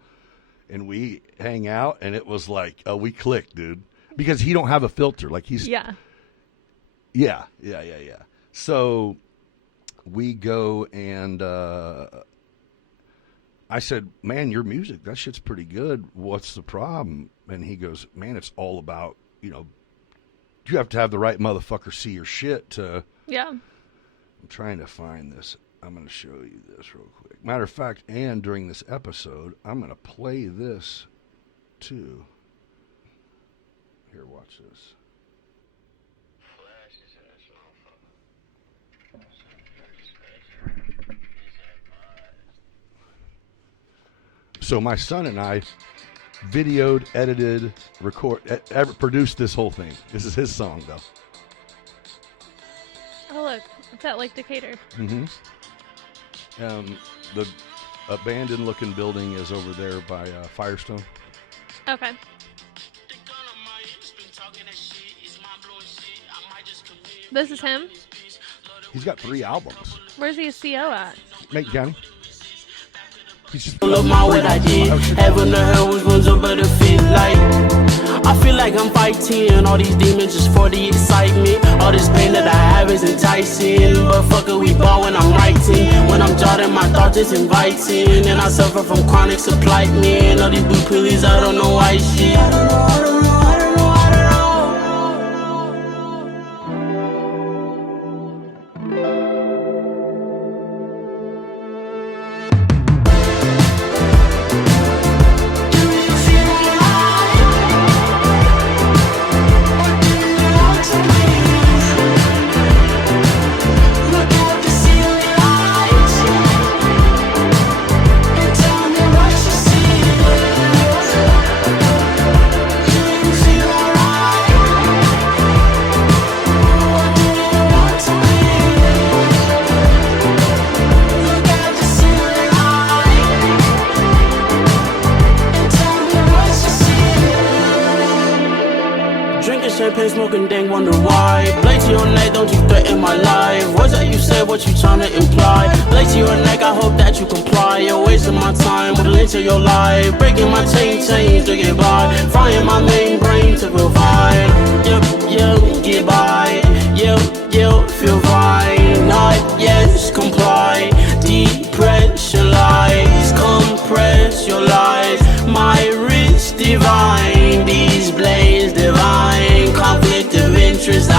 And we hang out, and it was like, we clicked, dude. Because he don't have a filter. Like, he's. Yeah. Yeah. So we go and I said, man, your music, that shit's pretty good. What's the problem? And he goes, man, it's all about, you have to have the right motherfucker see your shit to. Yeah. I'm trying to find this. I'm going to show you this real quick. Matter of fact, and during this episode, I'm going to play this too. Here, watch this. So my son and I videoed, edited, produced this whole thing. This is his song, though. Oh, look. It's at Lake Decatur. Mm-hmm. The abandoned-looking building is over there by Firestone. Okay. This is him? He's got 3 albums. Where's he a CO at? Macon County. He's just Look my what I did. Heaven or hell was ones over the feel like. I feel like I'm fighting all these demons just for the excitement. All this pain that I have is enticing. But fuck it, we ball when I'm writing. When I'm jotting, my thoughts is inviting. And I suffer from chronic supply me. And all these blue pillies, I don't know why shit. I don't know. Sipping champagne, smoking dank, wonder why. Blade to your neck, don't you threaten my life. Words that you say, what you tryna imply. Blade to your neck, I hope that you comply. You're wasting my time with a link to your life. Breaking my chains to get by. Frying my main brain to provide. Yep, get by. Yep, feel fine. Not yes, comply. Depressurize, compress your lies. My wrist divine, these blades divine. Conflict of interest,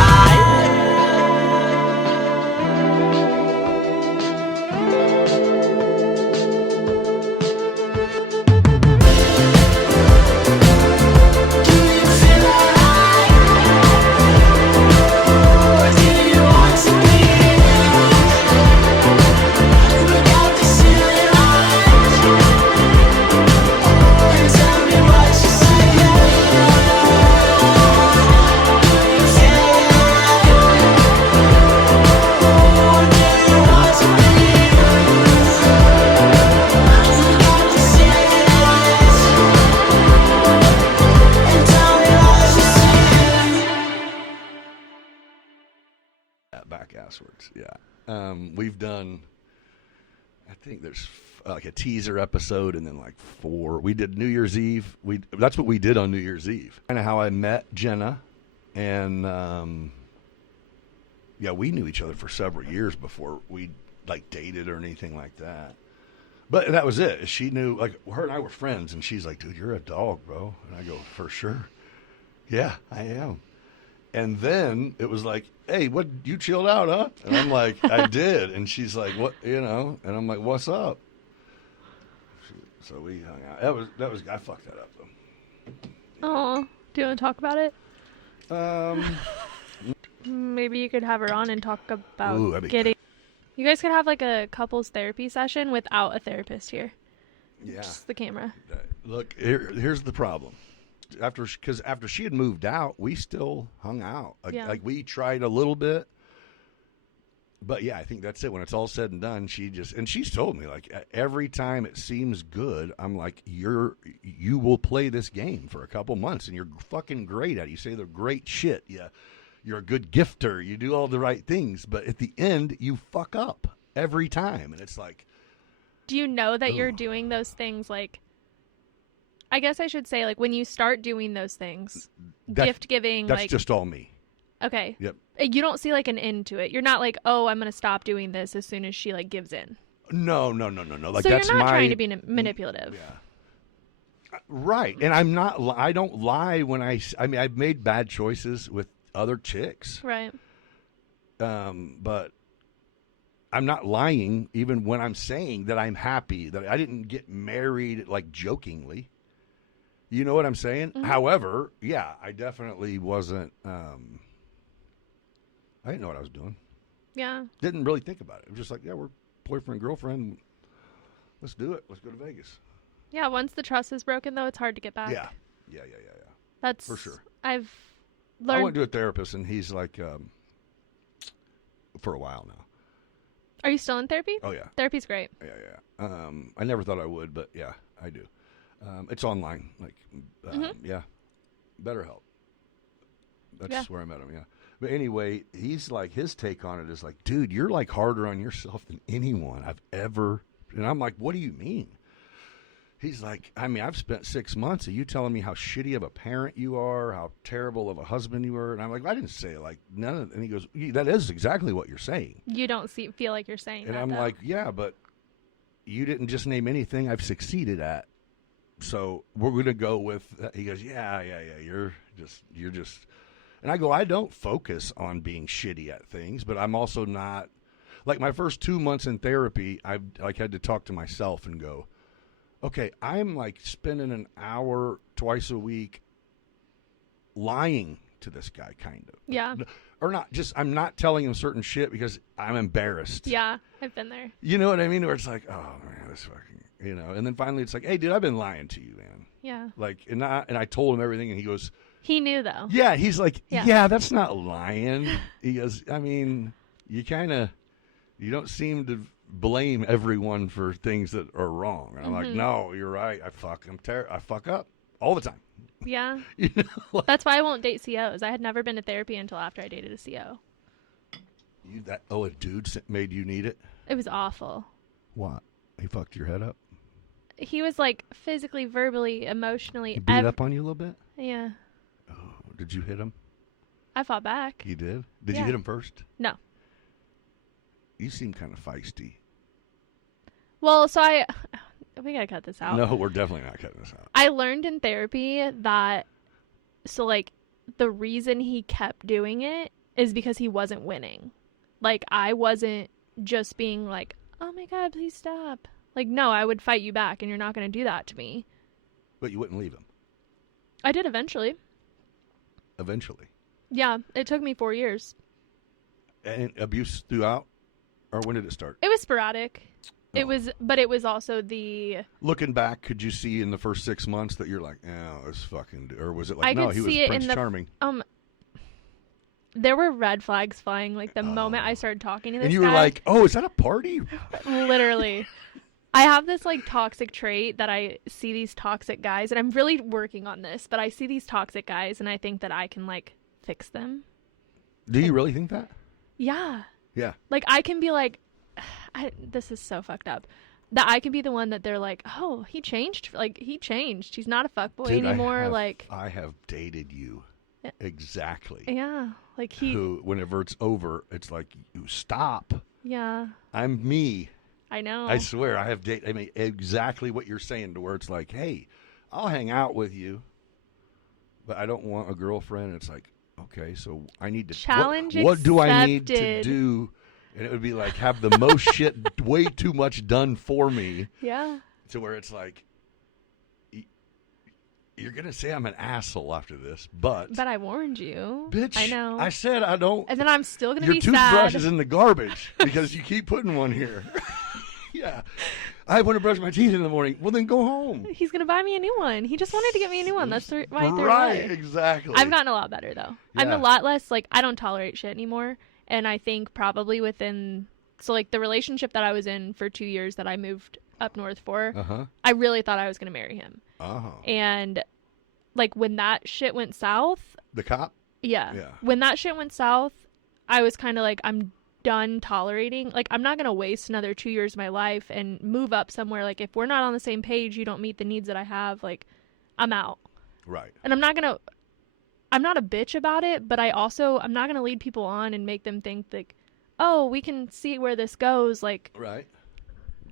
back asswards. Yeah. We've done, I think there's like a teaser episode and then like 4. We did New Year's Eve. That's what we did on New Year's Eve. Kind of how I met Jenna. And yeah, we knew each other for several years before we like dated or anything like that. But that was it. She knew, like, her and I were friends, and she's like, dude, you're a dog, bro. And I go, for sure. Yeah, I am. And then it was like, hey, what, you chilled out, huh? And I'm like, I did. And she's like, what, you know? And I'm like, what's up? So we hung out. I fucked that up, though. Oh, do you want to talk about it? Maybe you could have her on and talk about getting. You guys could have like a couples therapy session without a therapist here. Yeah. Just the camera. Look, here's the problem. After she had moved out, we still hung out. Like we tried a little bit. But yeah, I think that's it. When it's all said and done, she's told me, like, every time it seems good, I'm like, you will play this game for a couple months and you're fucking great at it. You say the great shit. Yeah. You're a good gifter. You do all the right things. But at the end, you fuck up every time. And it's like. Do you know that you're doing those things? Like, I guess I should say, like, when you start doing those things, gift giving. That's like, just all me. Okay. Yep. You don't see like an end to it. You're not like, oh, I'm going to stop doing this as soon as she like gives in. No. Like, so that's you're not trying to be manipulative. Yeah. Right. And I don't lie when I mean, I've made bad choices with other chicks. Right. But I'm not lying even when I'm saying that I'm happy that I didn't get married like jokingly. You know what I'm saying? Mm-hmm. However, yeah, I definitely wasn't I didn't know what I was doing. Yeah. Didn't really think about it. It was just like, yeah, we're boyfriend, girlfriend. Let's do it. Let's go to Vegas. Yeah, once the trust is broken, though, it's hard to get back. Yeah. That's for sure. I've learned. I went to a therapist, and he's like, for a while now. Are you still in therapy? Oh, yeah. Therapy's great. Yeah. I never thought I would, but yeah, I do. It's online. Like, yeah. BetterHelp. That's where I met him, yeah. But anyway, he's like, his take on it is like, dude, you're like harder on yourself than anyone I've ever. And I'm like, what do you mean? He's like, I mean, I've spent 6 months of you telling me how shitty of a parent you are, how terrible of a husband you were. And I'm like, I didn't say it like none of it. And he goes, that is exactly what you're saying. You don't feel like you're saying and that. And I'm like, yeah, but you didn't just name anything I've succeeded at. So we're going to go with, he goes, yeah, you're just, and I go, I don't focus on being shitty at things, but I'm also not, like my first 2 months in therapy, I like had to talk to myself and go, okay, I'm like spending an hour twice a week lying to this guy, kind of. Yeah. Or not, just I'm not telling him certain shit because I'm embarrassed. Yeah, I've been there. You know what I mean? Where it's like, oh man, this fucking, you know. And then finally, it's like, hey, dude, I've been lying to you, man. Yeah. Like, and I told him everything, and he goes. He knew though. Yeah, he's like, yeah, that's not lying. He goes, I mean, you don't seem to blame everyone for things that are wrong. And I'm like, no, you're right. I fuck up all the time. Yeah. You know? That's why I won't date COs. I had never been to therapy until after I dated a CO. A dude made you need it? It was awful. What? He fucked your head up? He was like physically, verbally, emotionally. He beat up on you a little bit? Yeah. Oh, did you hit him? I fought back. You did? Did you Yeah. hit him first? No. You seem kind of feisty. Well, so we gotta cut this out. No, we're definitely not cutting this out. I learned in therapy that, so like, the reason he kept doing it is because he wasn't winning. Like, I wasn't just being like, oh my God, please stop. Like, no, I would fight you back, and you're not going to do that to me. But you wouldn't leave him? I did eventually. Eventually? Yeah, it took me 4 years. And abuse throughout? Or when did it start? It was sporadic. Oh. But it was also the... Looking back, could you see in the first 6 months that you're like, oh, this fucking... Or was it like, I no, could he was see it Prince in the, Charming? There were red flags flying, like, the moment I started talking to this guy. And you were like, oh, is that a party? Literally. I have this, like, toxic trait that I see these toxic guys, and I'm really working on this, but I see these toxic guys, and I think that I can, like, fix them. Do you really think that? Yeah. Yeah. Like, I can be like, this is so fucked up, that I can be the one that they're like, oh, he changed. Like, he changed. He's not a fuckboy Dude, anymore. I have dated you. Exactly. Yeah. Like, Who, whenever it's over, it's like, you stop. Yeah. I'm me. I know. I swear, I have dated. I mean, exactly what you're saying, to where it's like, hey, I'll hang out with you, but I don't want a girlfriend. It's like, okay, so I need to challenge. What do I need to accepted. do? And it would be like, have the most shit, way too much done for me. Yeah. To where it's like, you're gonna say I'm an asshole after this, but I warned you. bitch, I know. I said I don't. And then I'm still gonna Your be toothbrush sad. is in the garbage because you keep putting one here. Yeah, I want to brush my teeth in the morning. Well, then go home. He's gonna buy me a new one. He just wanted to get me a new one. That's why I threw it Right, away. exactly. I've gotten a lot better though. I'm Yeah. a lot less like, I don't tolerate shit anymore. And I think probably within, so like the relationship that I was in for 2 years that I moved up north for, I really thought I was gonna marry him. And like when that shit went south, The cop? yeah. Yeah. When that shit went south, I was kind of like, I'm done tolerating. Like, I'm not going to waste another 2 years of my life and move up somewhere. Like, if we're not on the same page, you don't meet the needs that I have, like, I'm out. Right. And I'm not a bitch about it, but I'm not going to lead people on and make them think like, oh, we can see where this goes. Like, Right.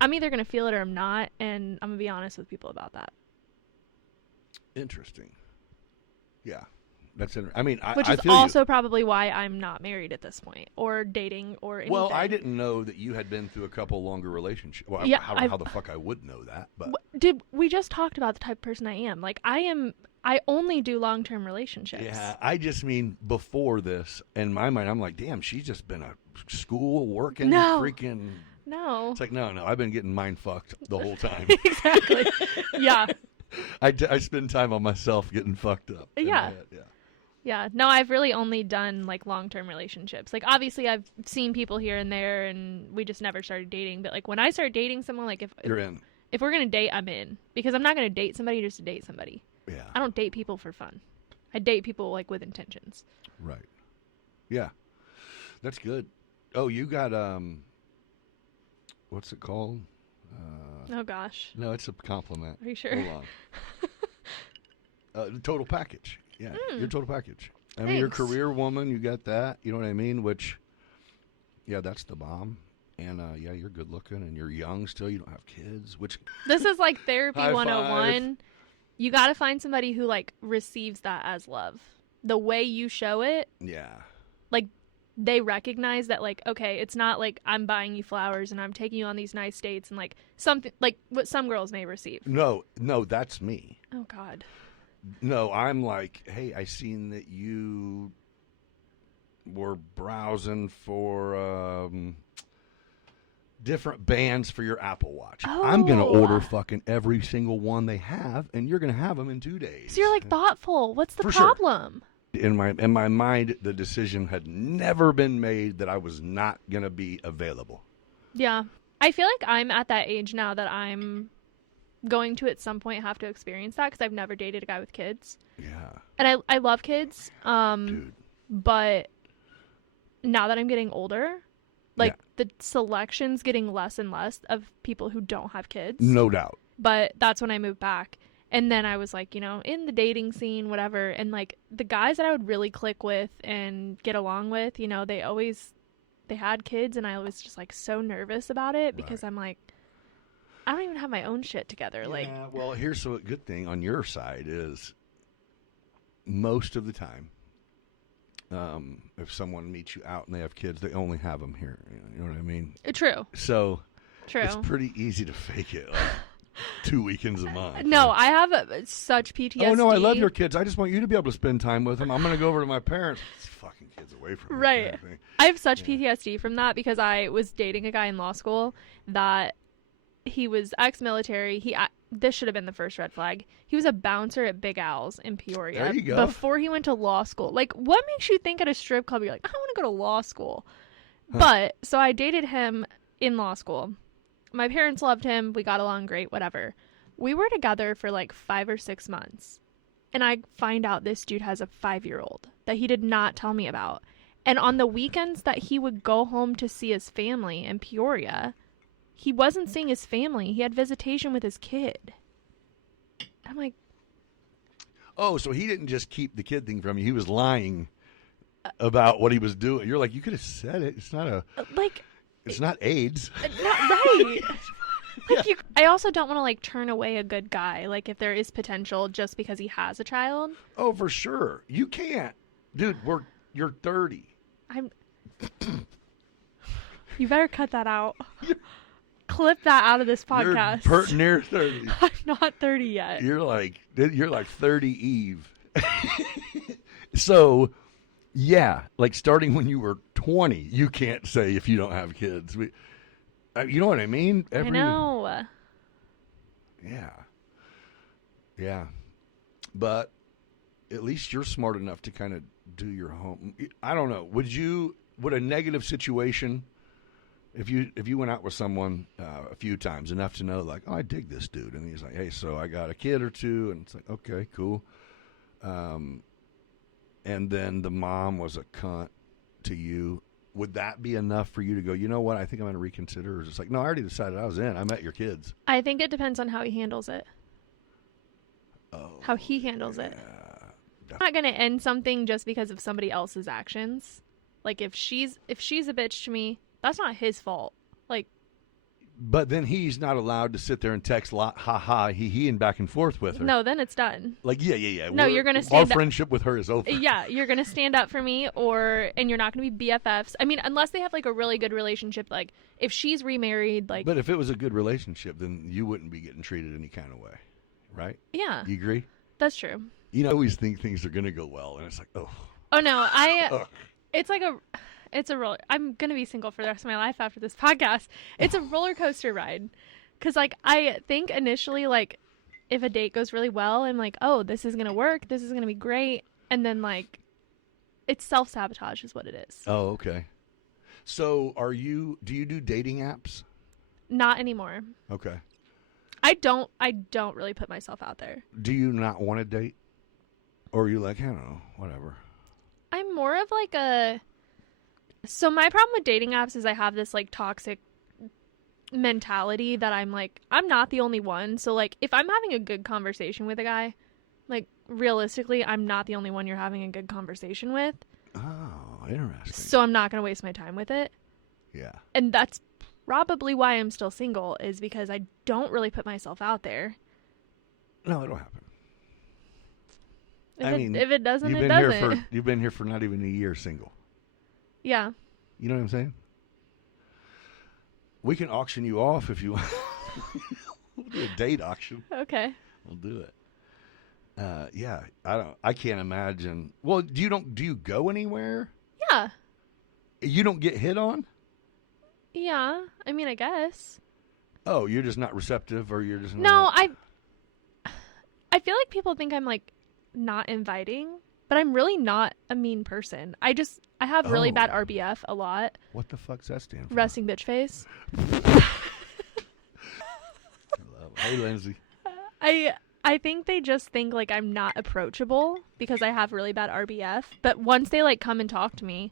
I'm either going to feel it or I'm not. And I'm going to be honest with people about that. Interesting. Yeah. That's I mean, Which I is feel also probably why I'm not married at this point or dating or anything. Well, I didn't know that you had been through a couple longer relationships. Well, Yeah, how the fuck I would know that? But We just talked about the type of person I am. Like, I only do long-term relationships. yeah, I just mean before this, in my mind, I'm like, damn, she's just been a school working freaking. No. It's like, no, I've been getting mind fucked the whole time. Exactly. Yeah. I spend time on myself getting fucked up. in my Yeah. head, yeah. Yeah. No, I've really only done like long-term relationships. Like, obviously I've seen people here and there and we just never started dating. But like when I start dating someone, like You're in. if we're going to date, I'm in. Because I'm not going to date somebody just to date somebody. Yeah. I don't date people for fun. I date people like with intentions. Right. Yeah. That's good. Oh, you got what's it called? Oh gosh. No, it's a compliment. Are you sure? Hold on. The total package. Yeah, your total package. I mean, you're a Thanks. career woman. You got that. You know what I mean? Which, yeah, that's the bomb. And yeah, you're good looking and you're young still. You don't have kids. Which This is like therapy High 101. You got to find somebody who like receives that as love. The way you show it, yeah, like they recognize that like, okay, it's not like I'm buying you flowers and I'm taking you on these nice dates and like something like what some girls may receive. no, that's me. Oh God. No, I'm like, hey, I seen that you were browsing for different bands for your Apple Watch. I'm going to Oh. order fucking every single one they have, and you're going to have them in 2 days. So you're like thoughtful. What's the For sure. problem? In my mind, the decision had never been made that I was not going to be available. Yeah. I feel like I'm at that age now that I'm going to at some point have to experience that because I've never dated a guy with kids. Yeah. And I love kids. Dude. But now that I'm getting older, like Yeah. the selection's getting less and less of people who don't have kids. No doubt. But that's when I moved back. And then I was like, you know, in the dating scene, whatever. And like the guys that I would really click with and get along with, you know, they had kids, and I was just like so nervous about it because I'm like, I don't even have my own shit together. Yeah, Like, well, here's a good thing on your side is most of the time, if someone meets you out and they have kids, they only have them here. You know what I mean? true. So True. it's pretty easy to fake it. Like 2 weekends a month. No, I have such PTSD. Oh, no, I love your kids. I just want you to be able to spend time with them. I'm going to go over to my parents. These fucking kids away from me. Right. Kind of thing. I have such PTSD from that because I was dating a guy in law school that he was ex-military. This should have been the first red flag. He was a bouncer at Big Al's in Peoria. There you go. Before he went to law school. Like, what makes you think at a strip club you're like, I want to go to law school? But, so I dated him in law school. My parents loved him. We got along great, whatever. We were together for like 5 or 6 months. And I find out this dude has a 5-year-old that he did not tell me about. And on the weekends that he would go home to see his family in Peoria, he wasn't seeing his family. He had visitation with his kid. I'm like, Oh, so he didn't just keep the kid thing from you. He was lying about what he was doing. You're like, you could have said it. It's not AIDS. not right. Like I also don't want to like turn away a good guy. Like if there is potential just because he has a child. Oh, for sure. You can't. Dude, you're 30. You better cut that out. Clip that out of this podcast. You're near 30. I'm not 30 yet. You're like 30 Eve. So, yeah, like starting when you were 20, you can't say if you don't have kids. You know what I mean? I know. Yeah. Yeah. But at least you're smart enough to kind of do your home. I don't know. Would a negative situation, if you went out with someone a few times, enough to know, like, oh, I dig this dude. And he's like, hey, so I got a kid or two. And it's like, okay, cool. And then the mom was a cunt to you. Would that be enough for you to go, you know what, I think I'm going to reconsider? Or is it like, no, I already decided I was in. I met your kids. I think it depends on how he handles it. Oh. How he handles it. Yeah. I'm not going to end something just because of somebody else's actions. Like if she's a bitch to me, that's not his fault. Like, but then he's not allowed to sit there and text ha ha he and back and forth with her. no, then it's done. Like, yeah. No, you're gonna our stand up. friendship with her is over. Yeah, you're gonna stand up for me, and you're not gonna be BFFs. I mean, unless they have like a really good relationship. Like, if she's remarried, like. But if it was a good relationship, then you wouldn't be getting treated any kind of way, right? Yeah, You agree? that's true. You know, I always think things are gonna go well, and it's like, oh. Oh no, Ugh. It's a roller. I'm gonna be single for the rest of my life after this podcast. It's a roller coaster ride, because like I think initially, like if a date goes really well, I'm like, oh, this is gonna work. This is gonna be great, and then like it's self-sabotage is what it is. Oh, okay. So do you do dating apps? Not anymore. Okay. I don't really put myself out there. Do you not want to date? Or are you like, I don't know, whatever? I'm more of like so my problem with dating apps is I have this like toxic mentality that I'm like, I'm not the only one. So like if I'm having a good conversation with a guy, like realistically, I'm not the only one you're having a good conversation with. Oh, interesting. So I'm not going to waste my time with it. Yeah. And that's probably why I'm still single, is because I don't really put myself out there. No, it'll happen. If it doesn't, it doesn't. You've been here for not even a year single. Yeah. You know what I'm saying? We can auction you off if you want. We'll do a date auction. Okay. We'll do it. Yeah, I can't imagine. Well, do you go anywhere? Yeah. You don't get hit on? Yeah. I mean, I guess. Oh, you're just not receptive, or you're just No, not... I feel like people think I'm like not inviting, but I'm really not a mean person. I have really bad RBF a lot. What the fuck's that stand for? Resting bitch face. Hey, Lindsay. I think they just think like I'm not approachable because I have really bad RBF. But once they like come and talk to me,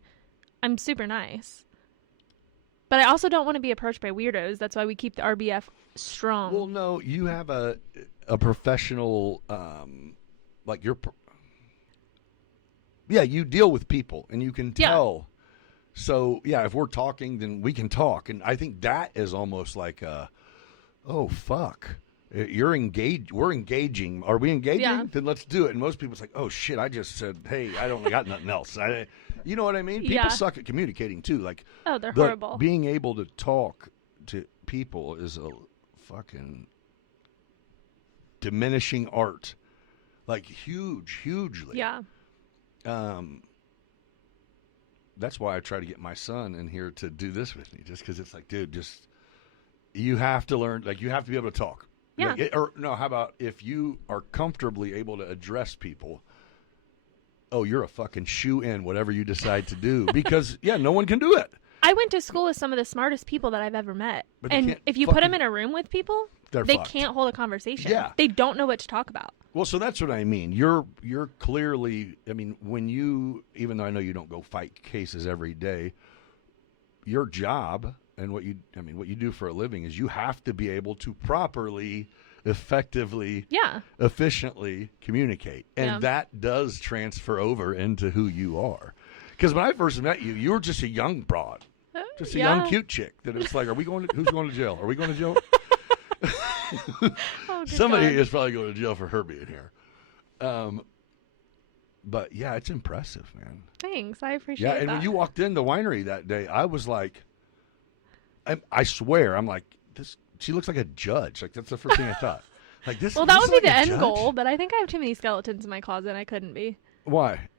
I'm super nice. But I also don't want to be approached by weirdos. That's why we keep the RBF strong. Well, no, you have a professional, like you deal with people and you can tell. So, yeah, if we're talking, then we can talk. And I think that is almost like oh, fuck. You're engaged. We're engaging. Are we engaging? Yeah. Then let's do it. And most people, it's like, oh, shit, I just said, hey, I don't got nothing else. You know what I mean? People Yeah. suck at communicating, too. Like, Oh, they're horrible. Being able to talk to people is a fucking diminishing art. Like, hugely. Yeah. That's why I try to get my son in here to do this with me, just because it's like, dude, you have to learn, like, you have to be able to talk. Yeah. Like, how about if you are comfortably able to address people, oh, you're a fucking shoe-in, whatever you decide to do. Because, no one can do it. I went to school with some of the smartest people that I've ever met. But they And can't if you put fucking- them in a room with people, They're they fucked. can't hold a conversation. Yeah. They don't know what to talk about. Well, so that's what I mean. You're clearly, I mean, when you, even though I know you don't go fight cases every day, your job and what you do for a living is you have to be able to properly, effectively, efficiently communicate. And that does transfer over into who you are. Because when I first met you, you were just a young broad. Just a young, cute chick. That it's like, who's going to jail? Are we going to jail? Somebody is probably going to jail for her being here. But yeah, it's impressive, man. Thanks. I appreciate Yeah, and that. when you walked in the winery that day, I was like, I swear, I'm like, she looks like a judge. Like, that's the first thing I thought. Like this. Well, that this would is be like the a end judge? goal, but I think I have too many skeletons in my closet and I couldn't be. Why?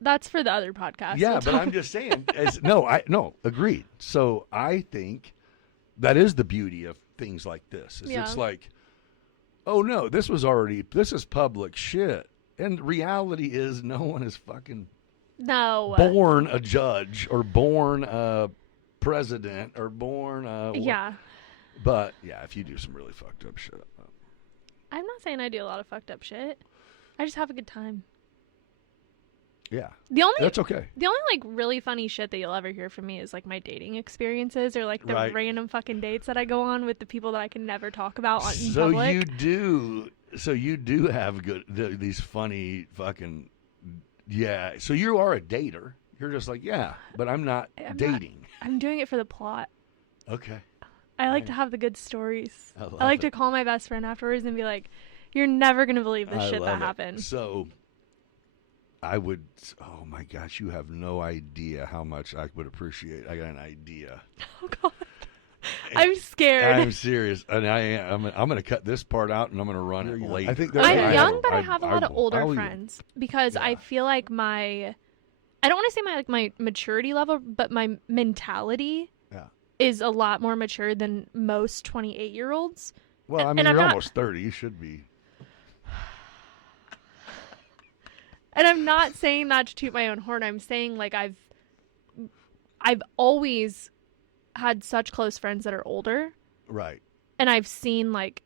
That's for the other podcast. Yeah, We'll but talk- I'm just saying. Agreed. So I think that is the beauty of things like this. It's like, oh no, this is public shit. And reality is no one is fucking born a judge or born a president or born But yeah, if you do some really fucked up shit. I'm not saying I do a lot of fucked up shit. I just have a good time. Yeah. That's okay. The only like really funny shit that you'll ever hear from me is like my dating experiences or like the random fucking dates that I go on with the people that I can never talk about in public. So you do have these funny fucking So you are a dater. You're just like, but I'm not dating. I'm doing it for the plot. Okay. I like to have the good stories. I like to call my best friend afterwards and be like, "You're never gonna believe the shit that love it. happened." So I would. Oh my gosh, you have no idea how much I would appreciate. I got an idea. Oh God, I'm scared. I'm serious, and I'm going to cut this part out, and I'm going to run it later. I think I'm young, but I have a lot of older friends because I feel like I don't want to say my maturity level, but my mentality is a lot more mature than most 28-year-olds. Well, I mean, you're almost 30. You should be. And I'm not saying that to toot my own horn. I'm saying like I've always had such close friends that are older. Right. And I've seen like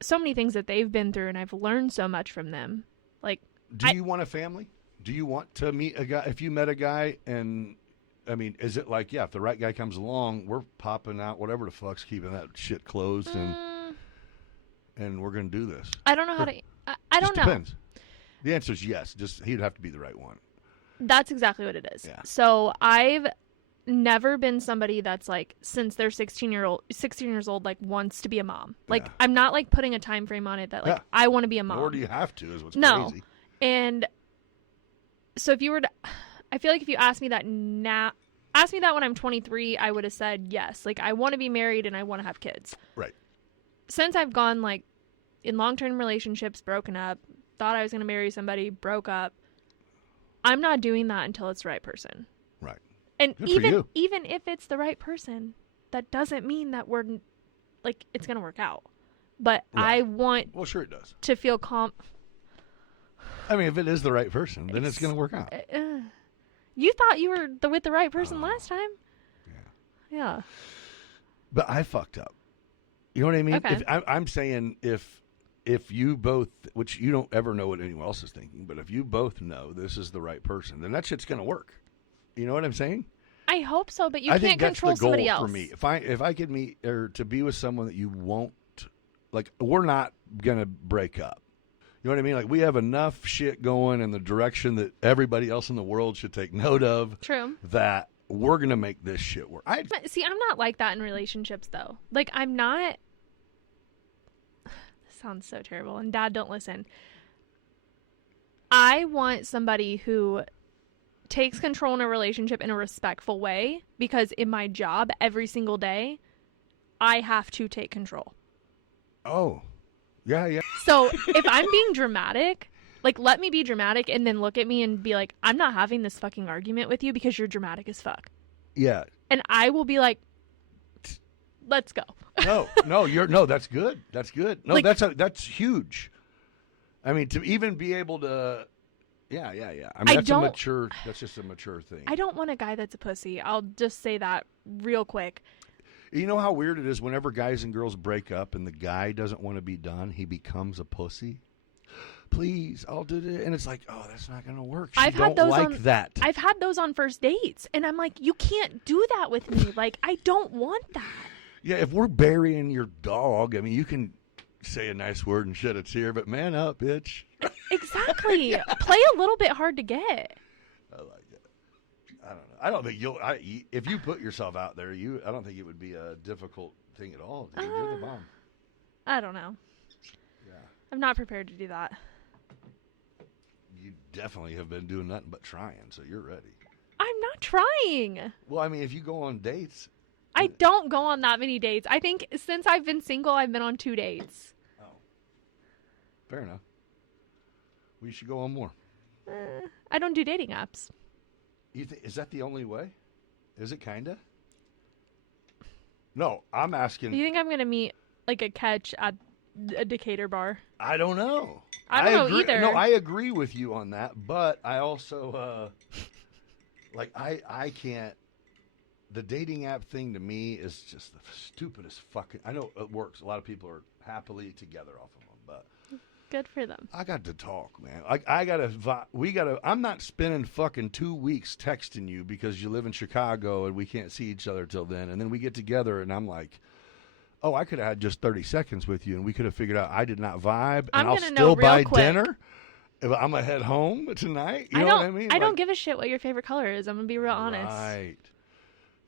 so many things that they've been through and I've learned so much from them. Like, do you want a family? Do you want to meet a guy? If you met a guy and, I mean, is it like, if the right guy comes along, we're popping out, whatever the fuck's keeping that shit closed and we're going to do this? I don't know how to, I don't know. Depends. The answer is yes. Just, he'd have to be the right one. That's exactly what it is. Yeah. So I've never been somebody that's like, since they're 16 years old, like wants to be a mom. Like, I'm not like putting a time frame on it that like, I want to be a mom. Nor do you have to, is what's crazy. And so if you were to, I feel like if you asked me that now, asked me that when I'm 23, I would have said yes. Like, I want to be married and I want to have kids. Right. Since I've gone like in long-term relationships, broken up, thought I was going to marry somebody, broke up, I'm not doing that until it's the right person. Right. And Good for you. even if it's the right person, that doesn't mean that we're like it's going to work out. But I want sure it does. to feel I mean, if it is the right person, then it's going to work out. You thought you were with the right person last time? Yeah. But I fucked up. You know what I mean? Okay. I'm saying if if you both, which you don't ever know what anyone else is thinking, but if you both know this is the right person, then that shit's going to work. You know what I'm saying? I hope so, but you I can't think that's control the goal somebody else. for me. If I could meet or to be with someone that you won't, like, we're not going to break up. You know what I mean? Like, we have enough shit going in the direction that everybody else in the world should take note of. True. That we're going to make this shit work. See, I'm not like that in relationships, though. Like, I'm not. This sounds so terrible. And Dad, don't listen. I want somebody who takes control in a relationship in a respectful way, because in my job every single day, I have to take control. Oh, yeah. So if I'm being dramatic, like, let me be dramatic and then look at me and be like, I'm not having this fucking argument with you because you're dramatic as fuck. Yeah. And I will be like, let's go. No, that's good. That's good. No, Like, that's huge. I mean, to even be able to, yeah. I mean, that's just a mature thing. I don't want a guy that's a pussy. I'll just say that real quick. You know how weird it is whenever guys and girls break up and the guy doesn't want to be done, he becomes a pussy. Please, I'll do it. And it's like, oh, that's not going to work. She don't like that. I've had those on first dates, and I'm like, you can't do that with me. Like, I don't want that. Yeah, if we're burying your dog, I mean, you can say a nice word and shed a tear, but man up, bitch. Exactly. Play a little bit hard to get. I like it. I don't know. I don't think if you put yourself out there, I don't think it would be a difficult thing at all. Dude. You're the bomb. I don't know. Yeah. I'm not prepared to do that. You definitely have been doing nothing but trying, so you're ready. I'm not trying. Well, I mean, if you go on dates. I don't go on that many dates. I think since I've been single, I've been on 2 dates. Oh. Fair enough. We should go on more. I don't do dating apps. Is that the only way? Is it kinda? No, I'm asking. Do you think I'm going to meet like a catch at a Decatur bar? I don't know. I don't know agree. either. No, I agree with you on that, but I also I can't. The dating app thing to me is just the stupidest fucking. I know it works. A lot of people are happily together off of them, but good for them. I got to talk, man. I'm not spending fucking 2 weeks texting you because you live in Chicago and we can't see each other till then. And then we get together and I'm like, oh, I could have had just 30 seconds with you and we could have figured out I did not vibe and I'll still buy dinner. If I'm going to head home tonight. You know what I mean? I don't give a shit what your favorite color is. I'm going to be real honest. Right.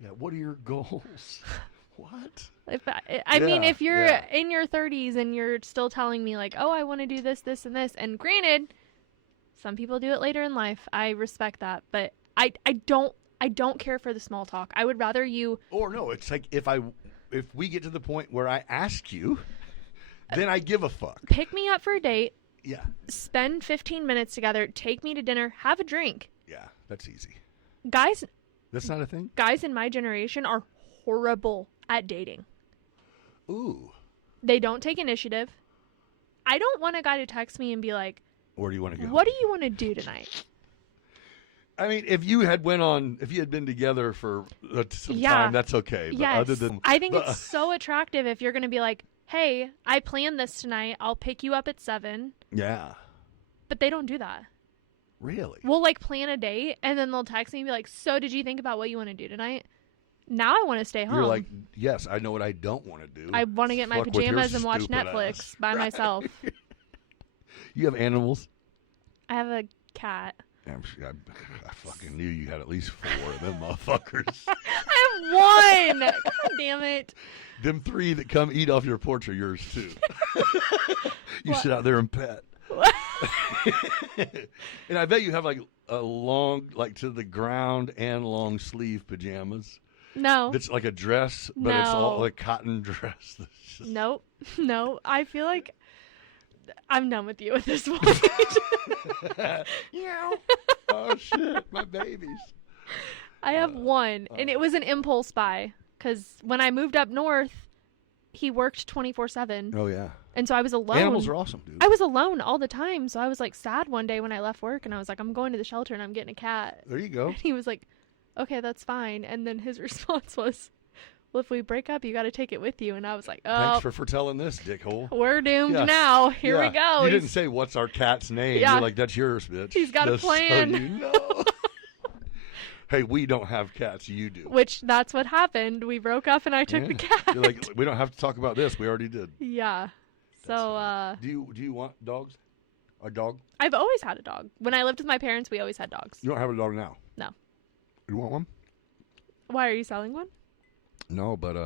Yeah. What are your goals? What? I mean, if you're in your 30s and you're still telling me like, oh, I want to do this, this, and this, and granted, some people do it later in life. I respect that, but I don't care for the small talk. I would rather you. Or no, it's like if we get to the point where I ask you, then I give a fuck. Pick me up for a date. Yeah. Spend 15 minutes together. Take me to dinner. Have a drink. Yeah, that's easy. Guys. That's not a thing? Guys in my generation are horrible at dating. Ooh. They don't take initiative. I don't want a guy to text me and be like, where do you want to go? What do you want to do tonight? I mean, if you had been together for some time, that's okay. But yes. I think it's so attractive if you're going to be like, hey, I planned this tonight. I'll pick you up at 7. Yeah. But they don't do that. Really? We'll like plan a date and then they'll text me and be like, so did you think about what you want to do tonight? Now I want to stay home. You're like, yes, I know what I don't want to do. I want to get my pajamas and watch Netflix by myself. You have animals? I have a cat. I fucking knew you had at least 4 of them motherfuckers. I have 1. God damn it. Them 3 that come eat off your porch are yours too. You sit out there and pet. And I bet you have like a long, like to the ground and long sleeve pajamas. No. It's like a dress, but it's all like cotton dress. Nope. No. I feel like I'm done with you at this point. Oh shit, my babies. I have 1, and it was an impulse buy because when I moved up north, he worked 24/7. Oh yeah. And so I was alone. Animals are awesome, dude. I was alone all the time, so I was like sad one day when I left work, and I was like, I'm going to the shelter and I'm getting a cat. There you go. And he was like, okay, that's fine. And then his response was, well, if we break up, you got to take it with you. And I was like, Thanks oh, for telling this, dickhole. we're doomed Yeah. now. Here we Yeah. go. You He's- didn't say what's our cat's name. Yeah. You're like, that's yours, bitch. He's got a Just plan. So you know. Hey, we don't have cats. You do. Which that's what happened. We broke up and I took the Yeah. cat. You're like, we don't have to talk about this. We already did. Yeah. So Do you want dogs? A dog? I've always had a dog. When I lived with my parents, we always had dogs. You don't have a dog now? No. You want one? Why are you selling one? No, but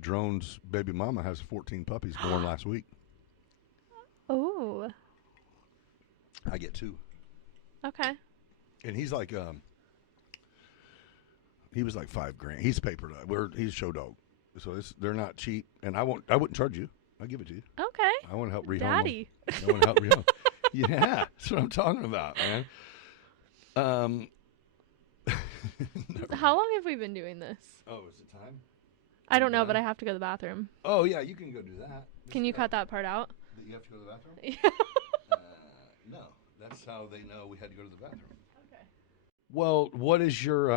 Drone's baby mama has 14 puppies born last week. Oh. I get 2. Okay. And he's like he was like $5,000. He's papered up. He's a show dog. So they're not cheap, and I wouldn't charge you. I'll give it to you. Okay. I want to help rehome Daddy. them. I want to help rehome. Yeah, that's what I'm talking about, man. How long have we been doing this? Oh, is it time? I don't know, but I have to go to the bathroom. Oh, yeah, you can go do that. Can you cut that part out? That you have to go to the bathroom? No, that's how they know we had to go to the bathroom. Okay. Well, what is your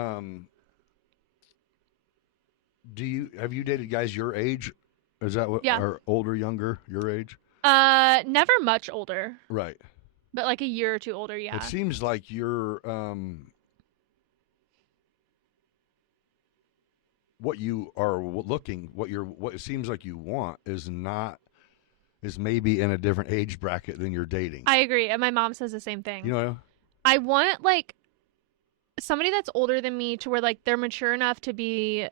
have you dated guys your age? Is that what? Yeah. Or older, younger, your age? Never much older, Right. but like a year or two older, yeah. It seems like you're what you are looking, what it seems like you want is maybe in a different age bracket than you're dating. I agree, and my mom says the same thing. You know? I want like somebody that's older than me to where like they're mature enough to be,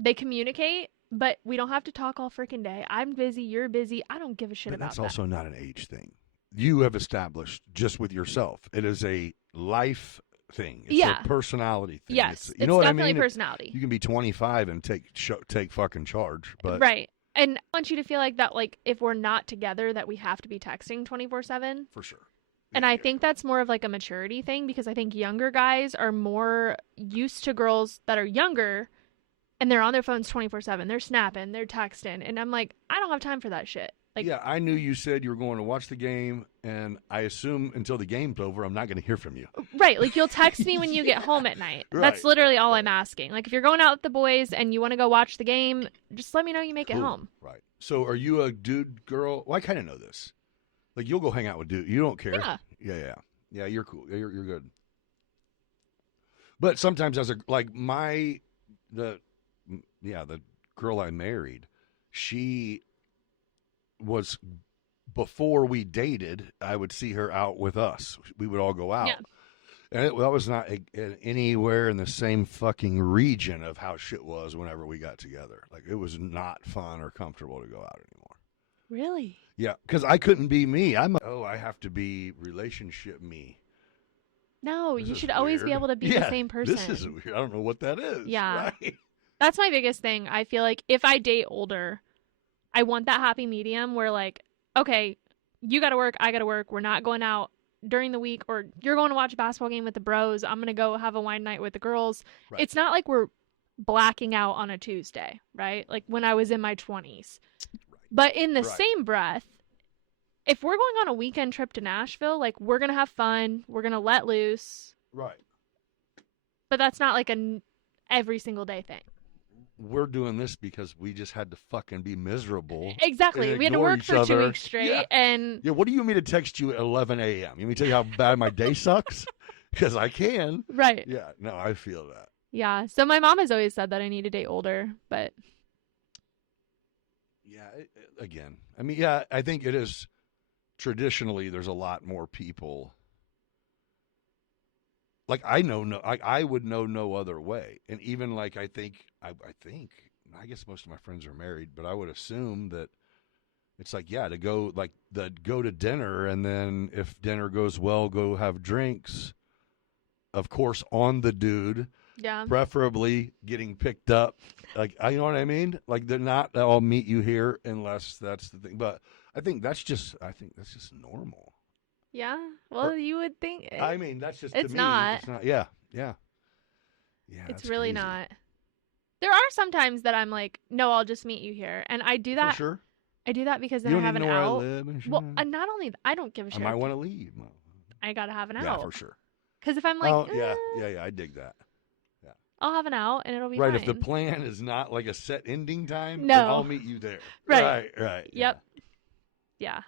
they communicate, but we don't have to talk all freaking day. I'm busy, you're busy. I don't give a shit But about that's that. also not an age thing. You have established just with yourself. It is a life thing. It's Yeah. a personality thing. Yes, you it's know what I definitely mean? personality. You can be 25 and take fucking charge, but Right. And I want you to feel like that, like if we're not together, that we have to be texting 24/7. for sure. And Yeah, I yeah, think that's more of like a maturity thing, because I think younger guys are more used to girls that are younger and they're on their phones 24/7. They're snapping, they're texting. And I'm like, I don't have time for that shit. Like, yeah, I knew you said you were going to watch the game, and I assume until the game's over, I'm not going to hear from you. right. Like you'll text me when you get home at night. That's Right. literally all I'm asking. Like if you're going out with the boys and you want to go watch the game, just let me know you make it Cool. home. Right. So are you a dude, girl? Well, I kind of know this. Like, you'll go hang out with dude. You don't care. Yeah. Yeah. Yeah, you're cool. You're good. But sometimes as the girl I married, she was, before we dated, I would see her out with us. We would all go out. Yeah. And that was not anywhere in the same fucking region of how shit was whenever we got together. Like, it was not fun or comfortable to go out anymore. Really? Yeah, because I couldn't be me. I have to be relationship me. No, This you is should always be weird. able to be Yeah, the same person. This is weird. I don't know what that is. Yeah. Right? That's my biggest thing. I feel like if I date older, I want that happy medium where like, okay, you got to work, I got to work. We're not going out during the week, or you're going to watch a basketball game with the bros. I'm going to go have a wine night with the girls. Right. It's not like we're blacking out on a Tuesday, right? Like when I was in my 20s. But in the Right. same breath, if we're going on a weekend trip to Nashville, like we're going to have fun, we're going to let loose. Right. But that's not like every single day thing. We're doing this because we just had to fucking be miserable. Exactly. and We had to ignore work each for 2 other. weeks straight. Yeah. And Yeah, what do you mean to text you at 11 a.m.? You want me to tell you how bad my day sucks? Because I can. right. Yeah, no, I feel that. Yeah. So my mom has always said that I need to date older, but Yeah, again, I mean, yeah, I think it is. Traditionally, there's a lot more people. Like, I would know no other way. And even like, I guess most of my friends are married, but I would assume that it's like, yeah, to go to dinner, and then if dinner goes well, go have drinks, of course, on the dude, yeah. preferably getting picked up. Like, you know what I mean? Like, they're not, I'll meet you here unless that's the thing. But I think that's just normal. Yeah. Well, you would think I mean, that's just, to it's me, not. it's not. Yeah. Yeah, it's that's really crazy. not. There are some times that I'm like, no, I'll just meet you here. And I do that. For sure. I do that because then You I don't have even an know out. where I live and shit. Well, and not only I don't give a I shit. might want to leave. I got to have an Yeah, out. for sure. Because if I'm like, oh, yeah, I dig that. I'll have an out and it'll be Right. fine. If the plan is not like a set ending time, No. then I'll meet you there. Right. Right. Yep. Yeah.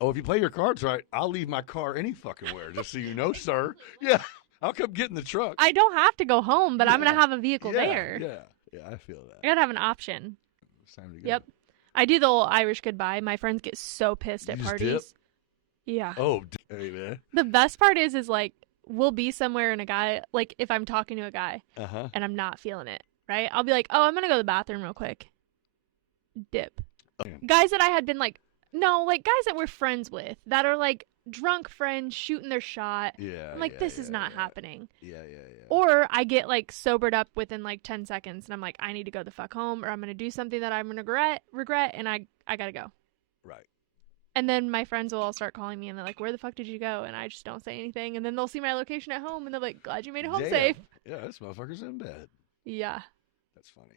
Oh, if you play your cards right, I'll leave my car any fucking where, just so you know, sir. Yeah. I'll come get in the truck. I don't have to go home, but I'm going to have a vehicle there. Yeah, I feel that. I got to have an option. It's time to go. Yep. I do the old Irish goodbye. My friends get so pissed at You just parties. dip? Yeah. Oh, hey, man. The best part is like, we'll be somewhere and a guy, like if I'm talking to a guy Uh-huh. and I'm not feeling it, right? I'll be like, oh, I'm going to go to the bathroom real quick. Dip. Oh. Guys that I had been like, no, like guys that we're friends with that are like drunk friends shooting their shot. Yeah. I'm like, this is not happening. Yeah. Or I get like sobered up within like 10 seconds and I'm like, I need to go the fuck home or I'm going to do something that I'm going to regret and I got to go. Right. And then my friends will all start calling me and they're like, where the fuck did you go? And I just don't say anything. And then they'll see my location at home and they're like, glad you made it home Damn. safe. Yeah, this motherfucker's in bed. Yeah. That's funny.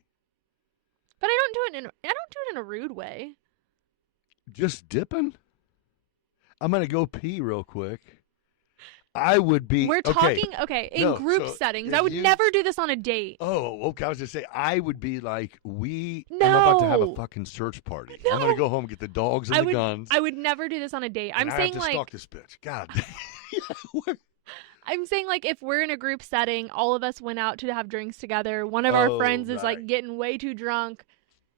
But I don't do it in a rude way. Just dipping? I'm going to go pee real quick. I would be. We're okay. talking, in No, group so settings. if I would you- never do this on a date. Oh, okay. I was just say I would be like, I'm about to have a No. fucking search party. No. I'm gonna go home and get the dogs and the guns. I would never do this on a date. I'm and saying I have to like stalk this bitch. God. I'm saying like if we're in a group setting, all of us went out to have drinks together. One of our Oh, friends is right. like getting way too drunk,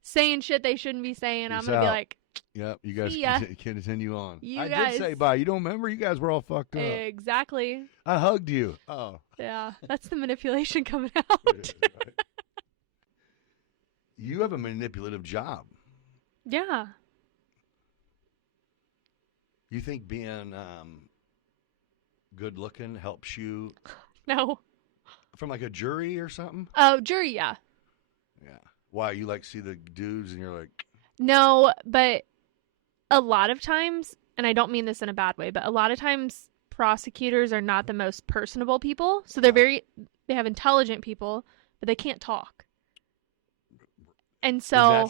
saying shit they shouldn't be saying. I'm Peace gonna be out. like, Yep, you guys See ya. can continue on. You I guys- did say bye. You don't remember? You guys were all fucked up. exactly. I hugged you. Oh. Yeah, that's the manipulation coming out. You have a manipulative job. Yeah. You think being good looking helps you No. from like a jury or something? Oh, jury, yeah. Yeah. Why you like see the dudes and you're like, No, but a lot of times, and I don't mean this in a bad way, but a lot of times prosecutors are not the most personable people. So they have intelligent people, but they can't talk. And so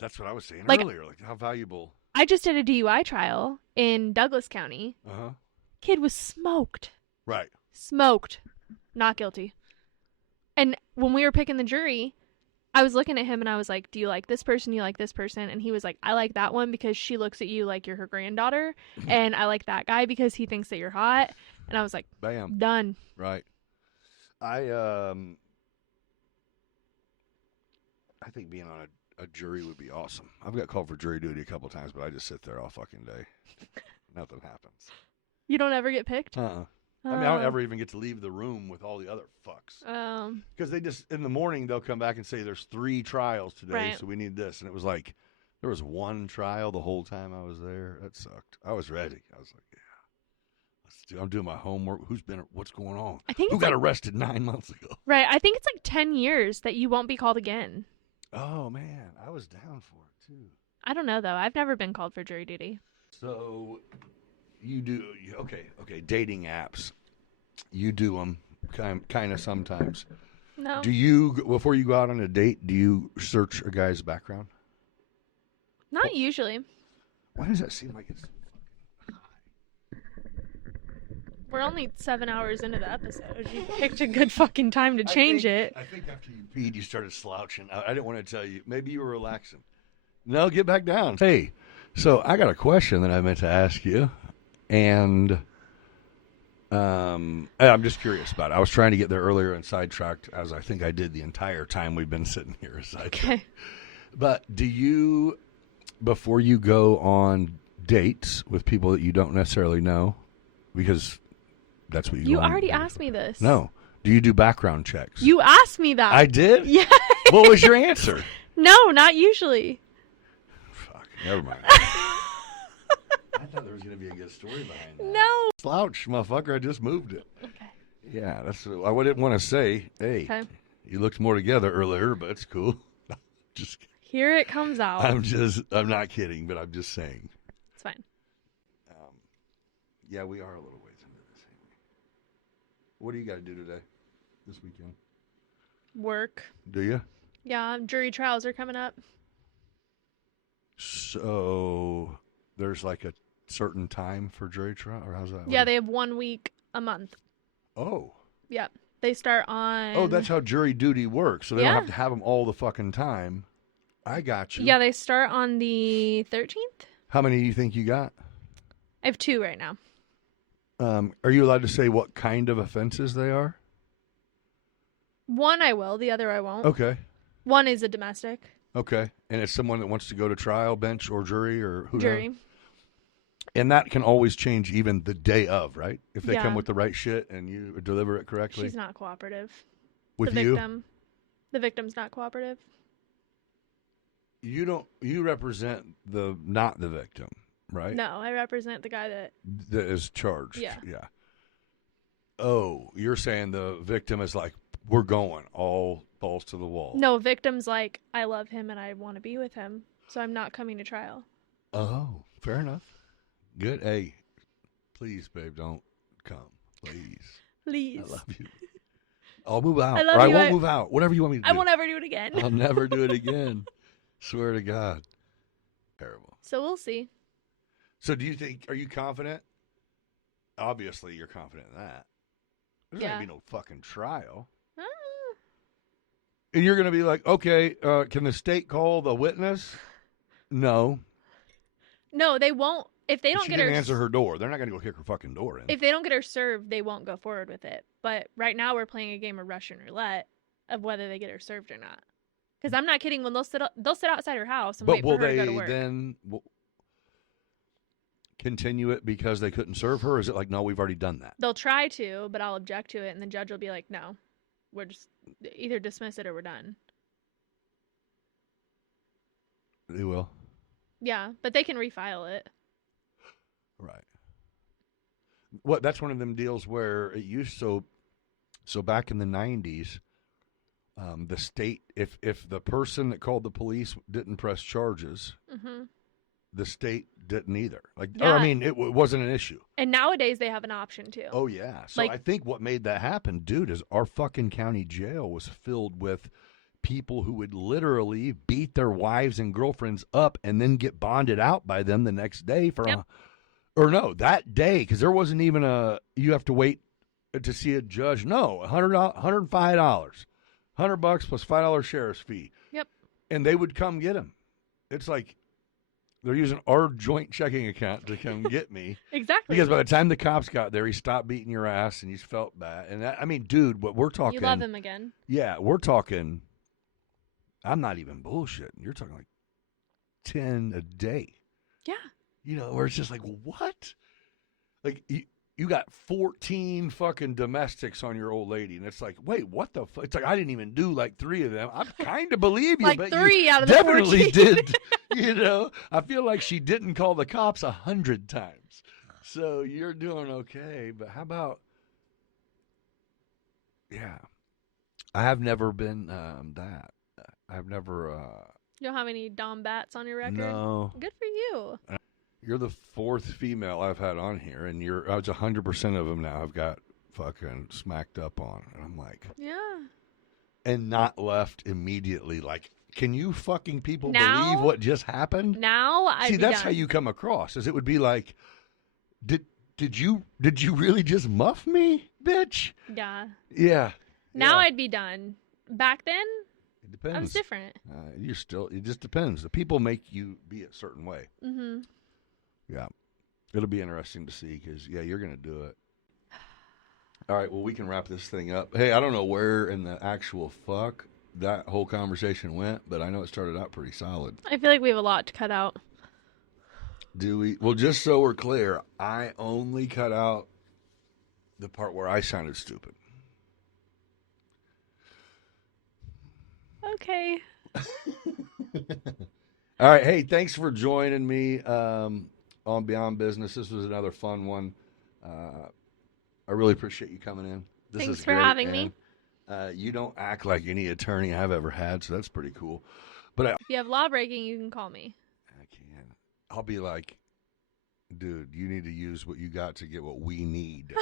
that's what I was saying like- earlier. Like how valuable. I just did a DUI trial in Douglas County. Uh huh. Kid was smoked. Right. Smoked. Not guilty. And when we were picking the jury, I was looking at him and I was like, do you like this person? You like this person? And he was like, I like that one because she looks at you like you're her granddaughter. And I like that guy because he thinks that you're hot. And I was like, Bam. done. Right. I think being on a jury would be awesome. I've got called for jury duty a couple times, but I just sit there all fucking day. Nothing happens. You don't ever get picked? I mean, I don't ever even get to leave the room with all the other fucks. Because they just, in the morning, they'll come back and say, there's 3 trials today, Right. so we need this. And it was like, there was 1 trial the whole time I was there. That sucked. I was ready. I was like, yeah, I'm doing my homework. What's going on? I think Who it's got like, arrested 9 months ago? right. I think it's like 10 years that you won't be called again. Oh, man. I was down for it, too. I don't know, though. I've never been called for jury duty. So, okay, dating apps. You do them kind of sometimes. No. Do you, before you go out on a date, do you search a guy's background? Not usually. Why does that seem like it's We're only 7 hours into the episode. You picked a good fucking time to change it. I think after you peed, you started slouching. I didn't want to tell you. Maybe you were relaxing. No, get back down. Hey, so I got a question that I meant to ask you, and I'm just curious about it. I was trying to get there earlier and sidetracked, as I think I did the entire time we've been sitting here. Okay. But do you, before you go on dates with people that you don't necessarily know, because that's what You go on already dates asked me this. No. Do you do background checks? You asked me that. I did? Yeah. What was your answer? No, not usually. Fuck. Never mind. I thought there was going to be a good story behind that. No. Slouch, motherfucker. I just moved it. Okay. Yeah, that's what I didn't want to say. Hey, Okay. you looked more together earlier, but it's cool. Just, Here it comes out. I'm not kidding, but I'm just saying. It's fine. Yeah, we are a little ways into this. Ain't we? What do you got to do today, this weekend? Work. Do you? Yeah, jury trials are coming up. So there's like a certain time for jury trial, or how's that? Yeah, work? they have 1 week a month. Oh, Yep. They start on. Oh, that's how jury duty works. So they Yeah. don't have to have them all the fucking time. I got you. Yeah, they start on the 13th. How many do you think you got? I have 2 right now. Are you allowed to say what kind of offenses they are? One I will, the other I won't. Okay. One is a domestic. Okay. And it's someone that wants to go to trial, bench, or jury, or who Jury. knows? And that can always change even the day of, right? If they Yeah. come with the right shit and you deliver it correctly. She's not cooperative. With the you? victim. The victim's not cooperative. You represent not the victim, right? No, I represent the guy that. That is charged. Yeah. Yeah. Oh, you're saying the victim is like, we're going all balls to the wall. No, victim's like, I love him and I want to be with him, so I'm not coming to trial. Oh, fair enough. Good. Hey, please, babe, don't come. Please. Please. I love you. I'll move out. I love or I you. won't move out. Whatever you want me to do. I won't ever do it again. I'll never do it again. Swear to God. Terrible. So we'll see. So are you confident? Obviously, you're confident in that. There's not Yeah. going to be no fucking trial. Ah. And you're going to be like, okay, can the state call the witness? No. No, they won't. If they don't She get didn't her answer her door. They're not going to go kick her fucking door in. If they don't get her served, they won't go forward with it. But right now we're playing a game of Russian roulette of whether they get her served or not. Because I'm not kidding. When they'll sit outside her house and But wait will for her to go they to work. then continue it because they couldn't serve her? Or is it like, no, we've already done that? They'll try to, but I'll object to it, and the judge will be like, "No, we're just either dismiss it or we're done." They will. Yeah, but they can refile it. Right. That's one of them deals where it used so back in the 90s, the state, if the person that called the police didn't press charges, Hmm. the state didn't either. Or, Yeah. I mean, it wasn't an issue. And nowadays they have an option too. Oh yeah. So Like- I think what made that happen, dude, is our fucking county jail was filled with people who would literally beat their wives and girlfriends up and then get bonded out by them the next day for Yep. that day, because there wasn't even you have to wait to see a judge. No, $105, $100 plus $5 sheriff's fee. Yep. And they would come get him. It's like they're using our joint checking account to come get me. Exactly. Because by the time the cops got there, he stopped beating your ass and you felt bad. And I mean, dude, what we're talking. You love him again. Yeah, we're talking. I'm not even bullshitting. You're talking like 10 a day. Yeah. You know, where it's just like, what? Like, you got 14 fucking domestics on your old lady. And it's like, wait, what the fuck? It's like, I didn't even do like 3 of them. I kind of believe you. Like but 3 you out of the definitely 14. did. You know, I feel like she didn't call the cops 100 times. So you're doing okay. But how about, yeah, I have never been that. I've never. You don't have any Dom Bats on your record? No. Good for you. You're the 4th female I've had on here, and I was 100% of them now I've got fucking smacked up on. And I'm like, Yeah. and not left immediately. Like, can you fucking people Now- believe what just happened? Now I'd See, be that's done. how you come across. Is it would be like, did you really just muff me, bitch? Yeah. Yeah. Now yeah. I'd be done. Back then, It depends. I was different. It just depends. The people make you be a certain way. Mm-hmm. Yeah. It'll be interesting to see because, yeah, you're going to do it. All right, well, we can wrap this thing up. Hey, I don't know where in the actual fuck that whole conversation went, but I know it started out pretty solid. I feel like we have a lot to cut out. Do we? Well, just so we're clear, I only cut out the part where I sounded stupid. Okay. All right, hey, thanks for joining me on Beyond Business. This was another fun one. I really appreciate you coming in. This Thanks is for great, having me. You don't act like any attorney I've ever had, so that's pretty cool. But If you have law breaking, you can call me. I can. I'll be like, dude, you need to use what you got to get what we need.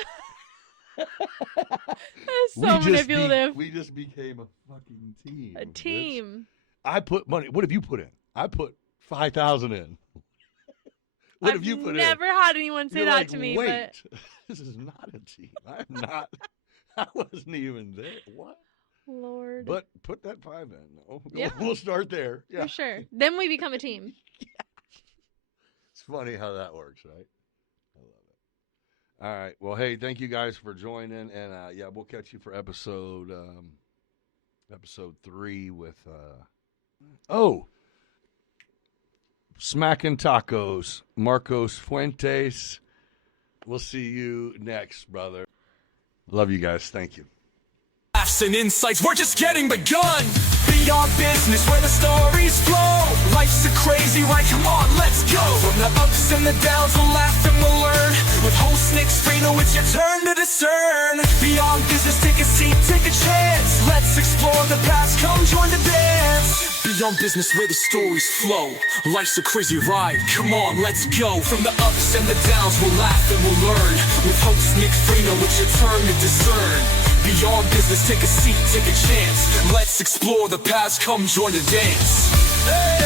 That's so manipulative. We just became a fucking team. A bitch. team. I put money. What have you put in? I put 5,000 in. What have you put I've never had anyone say You're that like, to me, wait, this is not a team. I'm not. I wasn't even there. What? Lord. But put that 5 in. No, Yeah. We'll start there. Yeah. For sure. Then we become a team. It's funny how that works, right? I love it. All right. Well, hey, thank you guys for joining, and yeah, we'll catch you for episode 3 with Smacking Tacos, Marcos Fuentes. We'll see you next, brother. Love you guys. Thank you. Laughs and insights, we're just getting begun. Beyond business, where the stories flow. Life's a crazy ride, come on, let's go. From the ups and the downs, we'll laugh and we'll learn. With host Nick Freno, it's your turn to discern. Beyond business, take a seat, take a chance. Let's explore the past, come join the dance. Beyond business, where the stories flow. Life's a crazy ride, come on, let's go. From the ups and the downs, we'll laugh and we'll learn. With host Nick Freno, it's your turn to discern. Beyond business, take a seat, take a chance. Let's explore the past, come join the dance. Hey!